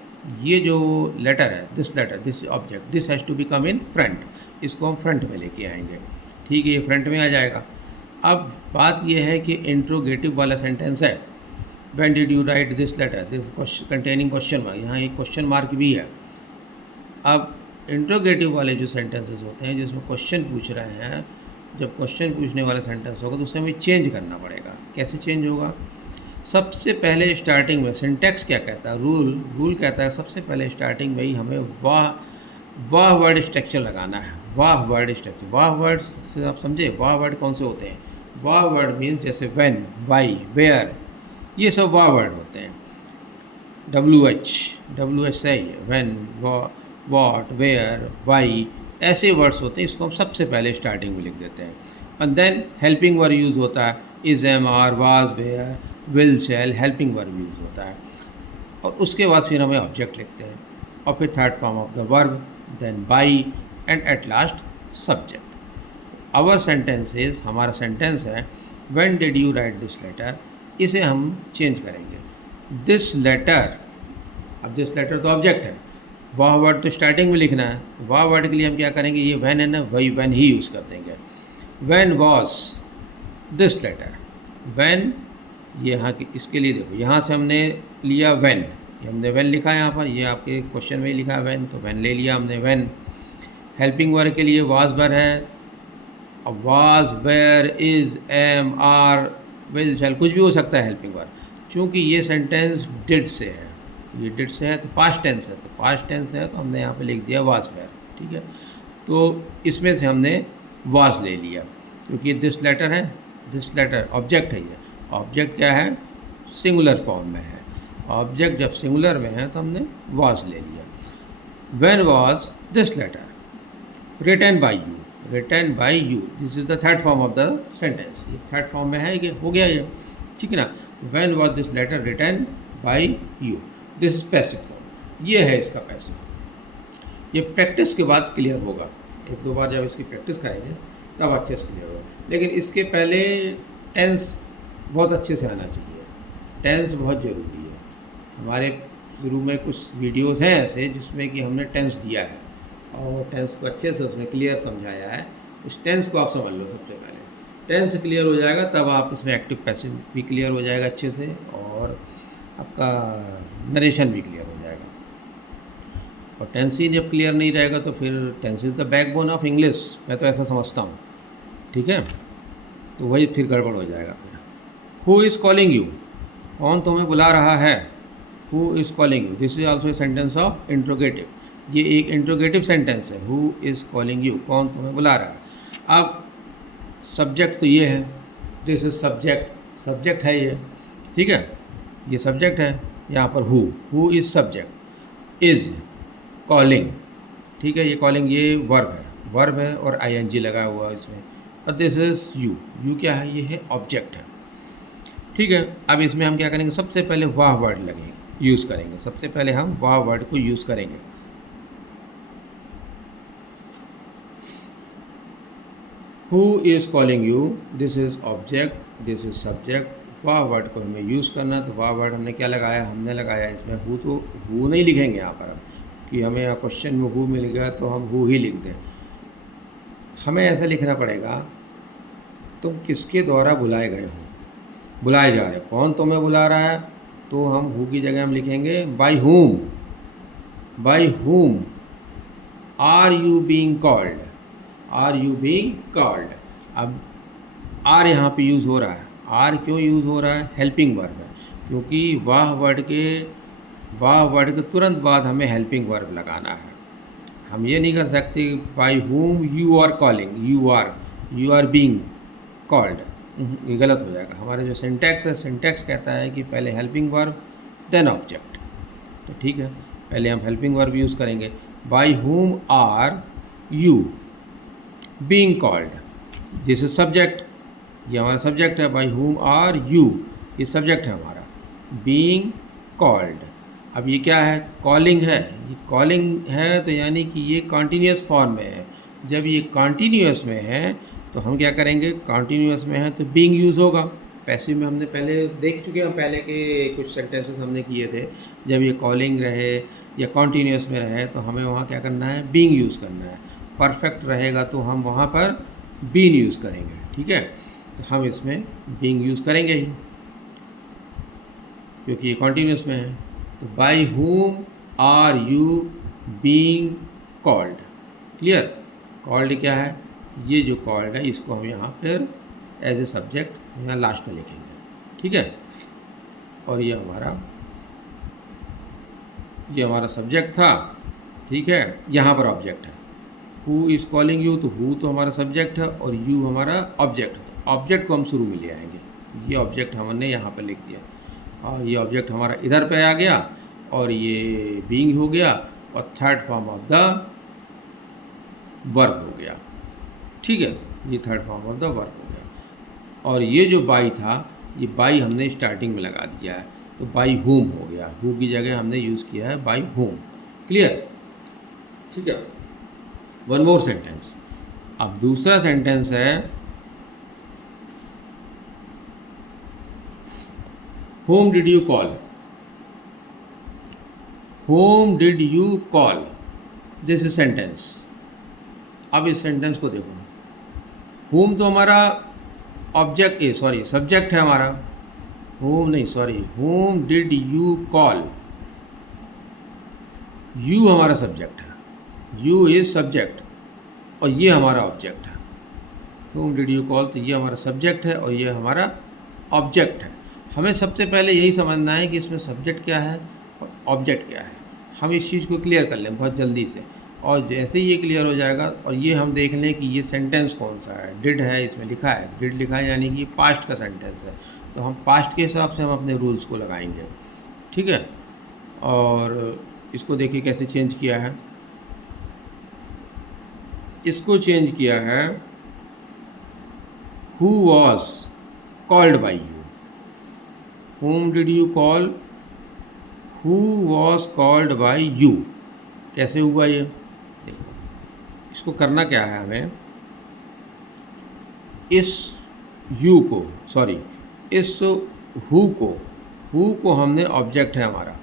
ये जो लेटर है, this letter, this object, this has to be come in front, इसको हम फ्रंट में लेके आएंगे, ठीक है, ये फ्रंट में आ जाएगा। अब बात ये है कि इंट्रोगेटिव वाला सेंटेंस है, when did you write this letter, this containing question mark, यहाँ एक क्वेश्चन मार्क भी है। अब इंट्रोगेटिव वाले जो सेंटेंसेस होते हैं जिसमें क्वेश्चन पूछ रहे हैं, जब क्वेश्चन पूछने वाला सेंटेंस होगा तो उसे हमें चेंज करना पड़ेगा। कैसे चेंज होगा? सबसे पहले स्टार्टिंग में सिंटैक्स क्या कहता है, रूल कहता है सबसे पहले स्टार्टिंग में ही हमें वाह वर्ड स्ट्रक्चर लगाना है। वाह वर्ड स्ट्रक्चर, वाह वर्ड से आप समझे, वाह वर्ड कौन से होते हैं? वाह वर्ड मीन्स जैसे व्हेन, वाई, वेयर, ये सब वाह वर्ड होते हैं। WH सही है, व्हेन, वॉट, वेयर, वाई, ऐसे वर्ड्स होते हैं, इसको हम सबसे पहले स्टार्टिंग में लिख देते हैं। And then helping verb use होता है, is, am, are, was, were, will, shall, helping verb use होता है। और उसके बाद फिर हमें ऑब्जेक्ट लिखते हैं, और फिर third form of the verb, then by, and at last subject. Our sentence is, हमारा सेंटेंस है when did you write this letter, इसे हम चेंज करेंगे। दिस लेटर, अब दिस लेटर तो ऑब्जेक्ट है, वाह वर्ड तो स्टार्टिंग में लिखना है, तो वाह वर्ड के लिए हम क्या करेंगे, ये व्हेन है ना, वही व्हेन ही यूज़ कर देंगे। When was this letter, when, ये यहाँ की, इसके लिए देखो यहाँ से हमने लिया व्हेन, ये हमने व्हेन लिखा है यहाँ पर, ये आपके क्वेश्चन में ही लिखा है व्हेन, तो व्हेन ले लिया हमने व्हेन। हेल्पिंग वर्ब के लिए वाज वर्ब है, अब was, were, is, am, are, will, shall, कुछ भी हो सकता है हेल्पिंग वर्ब। चूँकि ये सेंटेंस डिड से है, ये डिड से है तो पास्ट टेंस है, तो पास्ट टेंस है तो हमने यहाँ पे लिख दिया वाज वेयर, ठीक है। तो इसमें से हमने वाज ले लिया, क्योंकि दिस लेटर है, दिस लेटर ऑब्जेक्ट है, ये ऑब्जेक्ट क्या है, सिंगुलर फॉर्म में है। ऑब्जेक्ट जब सिंगुलर में है तो हमने वाज ले लिया। When was this letter written by you, written by you, this is the third form of the sentence, ये थर्ड फॉर्म में है, ये हो गया ये, ठीक है ना। When was this letter written by you, this is passive form, ये है इसका पैसिव। ये प्रैक्टिस के बाद क्लियर होगा, एक दो बार जब इसकी प्रैक्टिस करेंगे तब अच्छे से क्लियर होगा। लेकिन इसके पहले टेंस बहुत अच्छे से आना चाहिए, टेंस बहुत ज़रूरी है। हमारे शुरू में कुछ वीडियोस हैं ऐसे जिसमें कि हमने टेंस दिया है और टेंस को अच्छे से उसमें क्लियर समझाया है। इस टेंस को आप समझ लो सबसे पहले, टेंस क्लियर हो जाएगा तब आप इसमें एक्टिव पैसिव भी क्लियर हो जाएगा अच्छे से, और आपका नरेशन भी क्लियर हो जाएगा। और टेंस ही जब क्लियर नहीं रहेगा तो फिर tense is the backbone of English, मैं तो ऐसा समझता हूँ, ठीक है। तो वही फिर गड़बड़ हो जाएगा फिर। हु इज़ कॉलिंग यू, कौन तुम्हें बुला रहा है, who is calling you, this is also a sentence of interrogative, ये एक इंट्रोगेटिव सेंटेंस है। हु इज़ कॉलिंग यू, कौन तुम्हें बुला रहा है। अब सब्जेक्ट तो ये है, दिस इज सब्जेक्ट, सब्जेक्ट है ये, ठीक है, ये सब्जेक्ट है यहाँ पर। Who is subject, is calling, ठीक है, ये कॉलिंग ये वर्ब है और ING लगा हुआ है इसमें, और दिस इज़ यू, यू क्या है, ये है ऑब्जेक्ट है, ठीक है। अब इसमें हम क्या करेंगे, सबसे पहले वाह वर्ड लगेंगे, यूज़ करेंगे, सबसे पहले हम वाह वर्ड को यूज़ करेंगे। Who is calling you, this is object, this is subject. वाह वर्ड को हमें यूज़ करना है, तो वाह वर्ड हमने क्या लगाया, हमने लगाया इसमें हु, तो हु नहीं लिखेंगे यहाँ पर हम, कि हमें यहाँ क्वेश्चन में हु मिल गया तो हम हु ही लिख दें। हमें ऐसा लिखना पड़ेगा, तुम किसके द्वारा बुलाए गए हो, बुलाए जा रहे हो, कौन तुम्हें बुला रहा है, तो हम हु की जगह हम लिखेंगे by whom, by whom are you being called, are you being called. अब आर यहाँ पे यूज़ हो रहा है, आर क्यों यूज़ हो रहा है, हेल्पिंग वर्ब है, क्योंकि वाह वर्ड के तुरंत बाद हमें हेल्पिंग वर्ब लगाना है। हम ये नहीं कर सकते by whom you are calling, you are being called, ये गलत हो जाएगा। हमारा जो सिंटैक्स है, सिंटैक्स कहता है कि पहले हेल्पिंग वर्ब देन ऑब्जेक्ट। तो ठीक है, पहले हम हेल्पिंग वर्ब यूज़ करेंगे, by whom are you being called, this is subject, ये हमारा सब्जेक्ट है, बाई whom आर यू, ये सब्जेक्ट है हमारा, बीइंग कॉल्ड। अब ये क्या है, कॉलिंग है, ये कॉलिंग है तो यानी कि ये कॉन्टीन्यूस फॉर्म में है। जब ये कॉन्टीन्यूस में है तो हम क्या करेंगे, कॉन्टीन्यूस में है तो बीइंग यूज़ होगा। पैसिव में हमने पहले देख चुके हैं, पहले के कुछ सेंटेंसेस हमने किए थे, जब ये कॉलिंग रहे या कॉन्टीन्यूस में रहे तो हमें वहाँ क्या करना है, बीइंग यूज़ करना है। परफेक्ट रहेगा तो हम वहाँ पर बीइंग यूज़ करेंगे, ठीक है। तो हम इसमें बीइंग यूज़ करेंगे ही, क्योंकि ये कॉन्टीन्यूस में है। तो by whom are you being called, clear. Called क्या है, ये जो कॉल्ड है इसको हम यहाँ फिर एज ए सब्जेक्ट यहाँ लास्ट में लिखेंगे, ठीक है। और ये हमारा सब्जेक्ट था, ठीक है। यहाँ पर ऑब्जेक्ट है, हु इज़ कॉलिंग यू, तो हु तो हमारा सब्जेक्ट है और यू हमारा ऑब्जेक्ट है। तो ऑब्जेक्ट को हम शुरू में ले आएंगे, ये ऑब्जेक्ट हमने यहाँ पर लिख दिया, और ये ऑब्जेक्ट हमारा इधर पे आ गया और ये बीइंग हो गया और third form of the verb हो गया, ठीक है। ये third form of the verb हो गया। और ये जो बाई था, ये बाई हमने स्टार्टिंग में लगा दिया है, तो बाई whom हो गया, हु की जगह हमने यूज़ किया है बाई whom, क्लियर, ठीक है। वन मोर सेंटेंस, अब दूसरा सेंटेंस है, whom did you call, whom did you call, this sentence. अब इस सेंटेंस को देखो, whom तो हमारा ऑब्जेक्ट सब्जेक्ट है हमारा, whom did you call, you हमारा सब्जेक्ट है, you इज सब्जेक्ट और ये हमारा ऑब्जेक्ट है। whom did you call, तो ये हमारा सब्जेक्ट है और ये हमारा ऑब्जेक्ट है। हमें सबसे पहले यही समझना है कि इसमें सब्जेक्ट क्या है और ऑब्जेक्ट क्या है। हम इस चीज़ को क्लियर कर लें बहुत जल्दी से, और जैसे ही ये क्लियर हो जाएगा और ये हम देख लें कि ये सेंटेंस कौन सा है, डिड है, इसमें लिखा है, डिड लिखा है यानी कि ये पास्ट का सेंटेंस है, तो हम पास्ट के हिसाब से हम अपने रूल्स को लगाएंगे, ठीक है। और इसको देखिए कैसे चेंज किया है, इसको चेंज किया है, who was called by you, whom did you call, who was called by you। कैसे हुआ ये, देखो इसको करना क्या है, हमें इस यू को इस हु को हमने ऑब्जेक्ट है हमारा,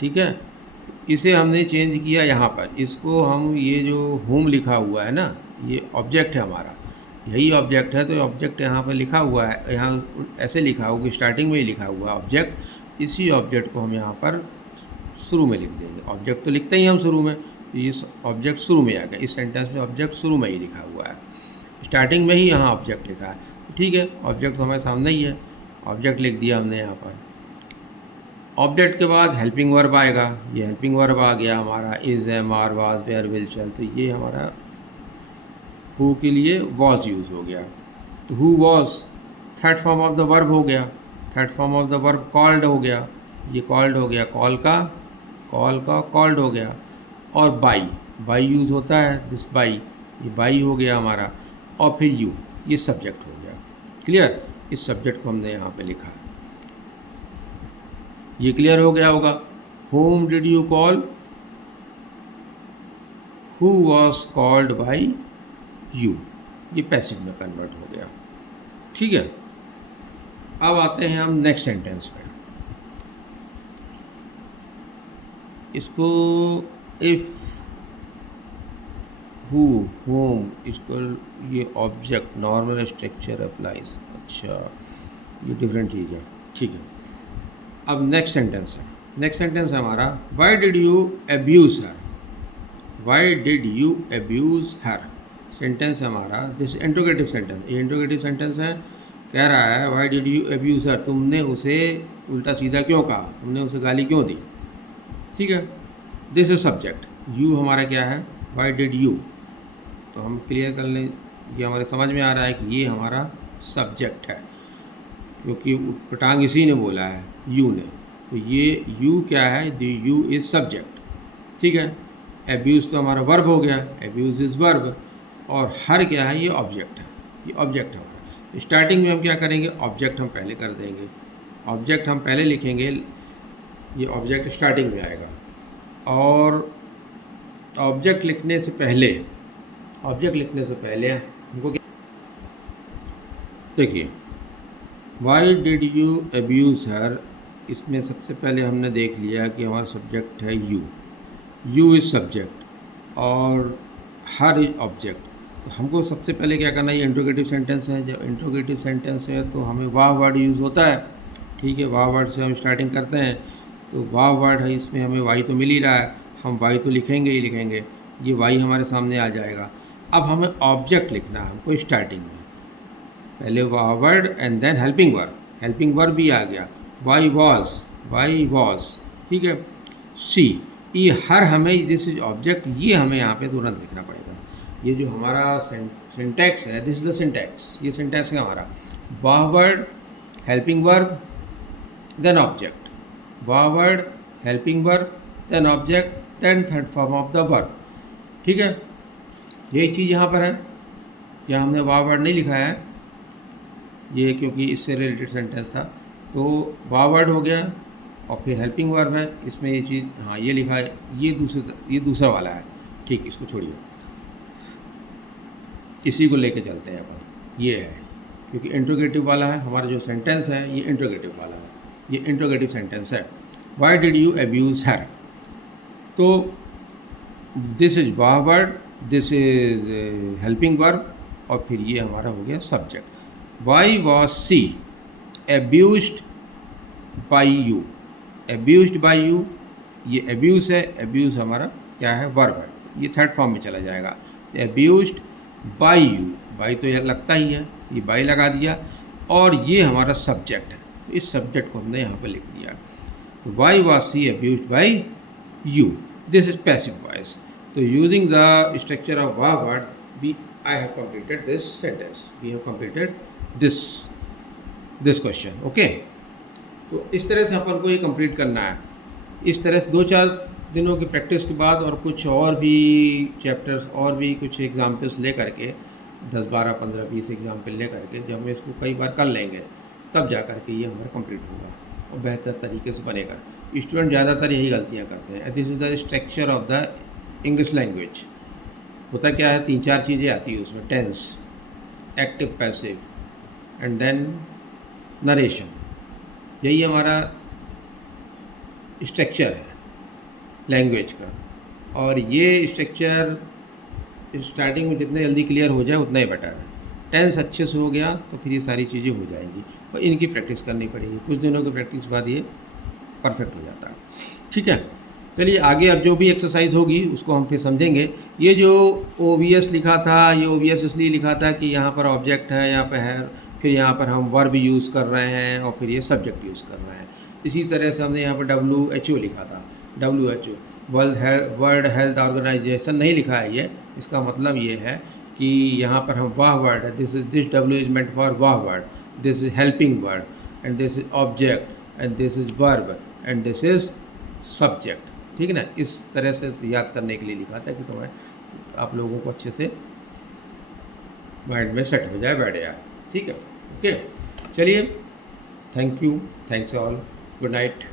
ठीक है, इसे हमने चेंज किया यहाँ पर, इसको हम ये जो whom लिखा हुआ है ना, ये ऑब्जेक्ट है हमारा, यही ऑब्जेक्ट है, तो ऑब्जेक्ट यहाँ पर लिखा हुआ है, यहाँ ऐसे लिखा होगा, स्टार्टिंग में ही लिखा हुआ ऑब्जेक्ट, इसी ऑब्जेक्ट को हम यहाँ पर शुरू में लिख देंगे। ऑब्जेक्ट तो लिखते ही हम शुरू में, तो ये ऑब्जेक्ट शुरू में आ गया, इस सेंटेंस में ऑब्जेक्ट शुरू में ही लिखा हुआ है, स्टार्टिंग में ही यहाँ ऑब्जेक्ट लिखा है, ठीक है। ऑब्जेक्ट तो हमारे सामने ही है, ऑब्जेक्ट लिख दिया हमने यहाँ पर। ऑब्जेक्ट के बाद हेल्पिंग वर्ब आएगा, ये हेल्पिंग वर्ब आ गया हमारा, is, am, are, was, were, will, shall, तो ये हमारा हु के लिए वॉज यूज़ हो गया, तो who was third form of the verb हो गया, third form of the verb called हो गया, ये कॉल्ड हो गया, कॉल का कॉल्ड हो गया। और बाई यूज़ होता है, दिस बाई, ये बाई हो गया हमारा, और फिर यू, ये सब्जेक्ट हो गया, क्लियर। इस सब्जेक्ट को हमने यहाँ पे लिखा, ये क्लियर हो गया होगा। whom did you call, who was called by you, ये पैसिव में कन्वर्ट हो गया, ठीक है। अब आते हैं हम नेक्स्ट सेंटेंस पे, इसको इफ़ हु, होम, इसको ये ऑब्जेक्ट नॉर्मल स्ट्रक्चर अप्लाइज। अच्छा, ये डिफरेंट चीज़ है, ठीक है। अब नेक्स्ट सेंटेंस है, नेक्स्ट सेंटेंस है हमारा, Y did you abuse her. Y did you abuse her sentence है हमारा, दिस इंट्रोगेटिव सेंटेंस, ये इंट्रोगेटिव सेंटेंस है। कह रहा है वाई डिड यू एब्यूज़ हर, तुमने उसे उल्टा सीधा क्यों कहा, तुमने उसे गाली क्यों दी, ठीक है। दिस इज सब्जेक्ट, यू हमारा क्या है, वाई डिड यू, तो हम क्लियर कर लें, ये हमारे समझ में आ रहा है कि ये हमारा सब्जेक्ट है, क्योंकि पटांग इसी ने बोला है, यू ने, तो ये यू क्या है, द यू इज़ सब्जेक्ट, ठीक है। एब्यूज़ तो हमारा वर्ब हो गया, एब्यूज़ इज़ वर्ब, और हर क्या है, ये ऑब्जेक्ट है, ये ऑब्जेक्ट है हमारा। तो स्टार्टिंग में हम क्या करेंगे, ऑब्जेक्ट हम पहले कर देंगे, ऑब्जेक्ट हम पहले लिखेंगे, ये ऑब्जेक्ट स्टार्टिंग में आएगा। और ऑब्जेक्ट लिखने से पहले, ऑब्जेक्ट लिखने से पहले हमको क्या, देखिए, वाई डिड यू एब्यूज़ हर, इसमें सबसे पहले हमने देख लिया कि हमारा सब्जेक्ट है यू, यू इज़ सब्जेक्ट और हर इज ऑब्जेक्ट। तो हमको सबसे पहले क्या करना है, ये इंट्रोगेटिव सेंटेंस है, जब इंट्रोगेटिव सेंटेंस है तो हमें वाह वर्ड यूज़ होता है, ठीक है। वाह वर्ड से हम स्टार्टिंग करते हैं, तो वाह वर्ड है, इसमें हमें वाई तो मिल ही रहा है, हम वाई तो लिखेंगे ही लिखेंगे, ये वाई हमारे सामने आ जाएगा। अब हमें ऑब्जेक्ट लिखना है हमको स्टार्टिंग में, पहले wh word and then helping verb, helping verb भी आ गया, वाई वॉज, ठीक है। सी, ये हर हमें, दिस इज ऑब्जेक्ट, ये हमें यहाँ पे तुरंत लिखना पड़ेगा। ये जो हमारा सिंटैक्स है, दिस इज द सिंटैक्स, ये सिंटैक्स है हमारा, wh word, helping verb, then object, wh word, helping verb, then object, then third form of the verb, ठीक है। यही चीज़ यहाँ पर है, यहाँ हमने वाह वर्ड नहीं लिखा है, ये क्योंकि इससे रिलेटेड सेंटेंस था, तो वाह वर्ड हो गया और फिर हेल्पिंग वर्ब है, इसमें ये चीज़, हाँ ये लिखा है, ये दूसरा वाला है, ठीक, इसको छोड़िए, इसी को लेके चलते हैं अपन, ये है, क्योंकि इंट्रोगेटिव वाला है हमारा जो सेंटेंस है, ये इंट्रोगेटिव वाला है, ये इंट्रोगेटिव सेंटेंस है। Why did you abuse her, तो this is wh word, this is helping verb, और फिर ये हमारा हो गया subject. Why was she abused by you, abused by you, ये एब्यूज़ है, एब्यूज़ हमारा क्या है, वर्ब है, ये थर्ड फॉर्म में चला जाएगा। तो एब्यूज्ड बाई यू, बाई तो यह लगता ही है, ये बाई लगा दिया, और ये हमारा सब्जेक्ट है, तो इस सब्जेक्ट को हमने यहाँ पे लिख दिया। तो why was she abused by you, this is passive voice. तो using the structure of wh word, we I have completed this sentence, we have completed this question, okay. तो इस तरह से अपन को ये कंप्लीट करना है। इस तरह से 2-4 दिनों की प्रैक्टिस के बाद और कुछ और भी चैप्टर्स और भी कुछ एग्जाम्पल्स ले करके 10, 12, 15, 20 एग्जाम्पल ले करके जब हम इसको कई बार कर लेंगे, तब जा कर के ये हमारा कंप्लीट होगा और बेहतर तरीके से बनेगा। स्टूडेंट ज़्यादातर यही गलतियाँ करते हैं। This is the structure of the English language. होता क्या है, 3-4 चीज़ें आती है उसमें, tense, active, passive, and then narration, यही हमारा स्ट्रक्चर है लैंग्वेज का। और ये स्ट्रक्चर स्टार्टिंग में जितने जल्दी क्लियर हो जाए उतना ही बेटर है। टेंस अच्छे से हो गया तो फिर ये सारी चीज़ें हो जाएंगी, और इनकी प्रैक्टिस करनी पड़ेगी। कुछ दिनों की प्रैक्टिस के बाद ये परफेक्ट हो जाता है, ठीक है। चलिए आगे अब जो भी एक्सरसाइज होगी उसको हम फिर समझेंगे। ये जो OVS लिखा था, ये OVS इसलिए लिखा था कि यहाँ पर ऑब्जेक्ट है, यहाँ पर है, फिर यहाँ पर हम वर्ब यूज़ कर रहे हैं और फिर ये सब्जेक्ट यूज़ कर रहे हैं। इसी तरह से हमने यहाँ पर WHO लिखा था, WHO वर्ल्ड हेल्थ ऑर्गेनाइजेशन नहीं लिखा है ये। इसका मतलब ये है कि यहाँ पर हम वाह वर्ड है, this W is meant for wh word, this is helping word, and this is object, and this is verb, and this is subject, ठीक है ना। इस तरह से याद करने के लिए लिखा था कि तुम्हें आप लोगों को अच्छे से माइंड में सेट हो जाए, बैठ जाए, ठीक है, ओके। चलिए, thank you, thanks all, good night.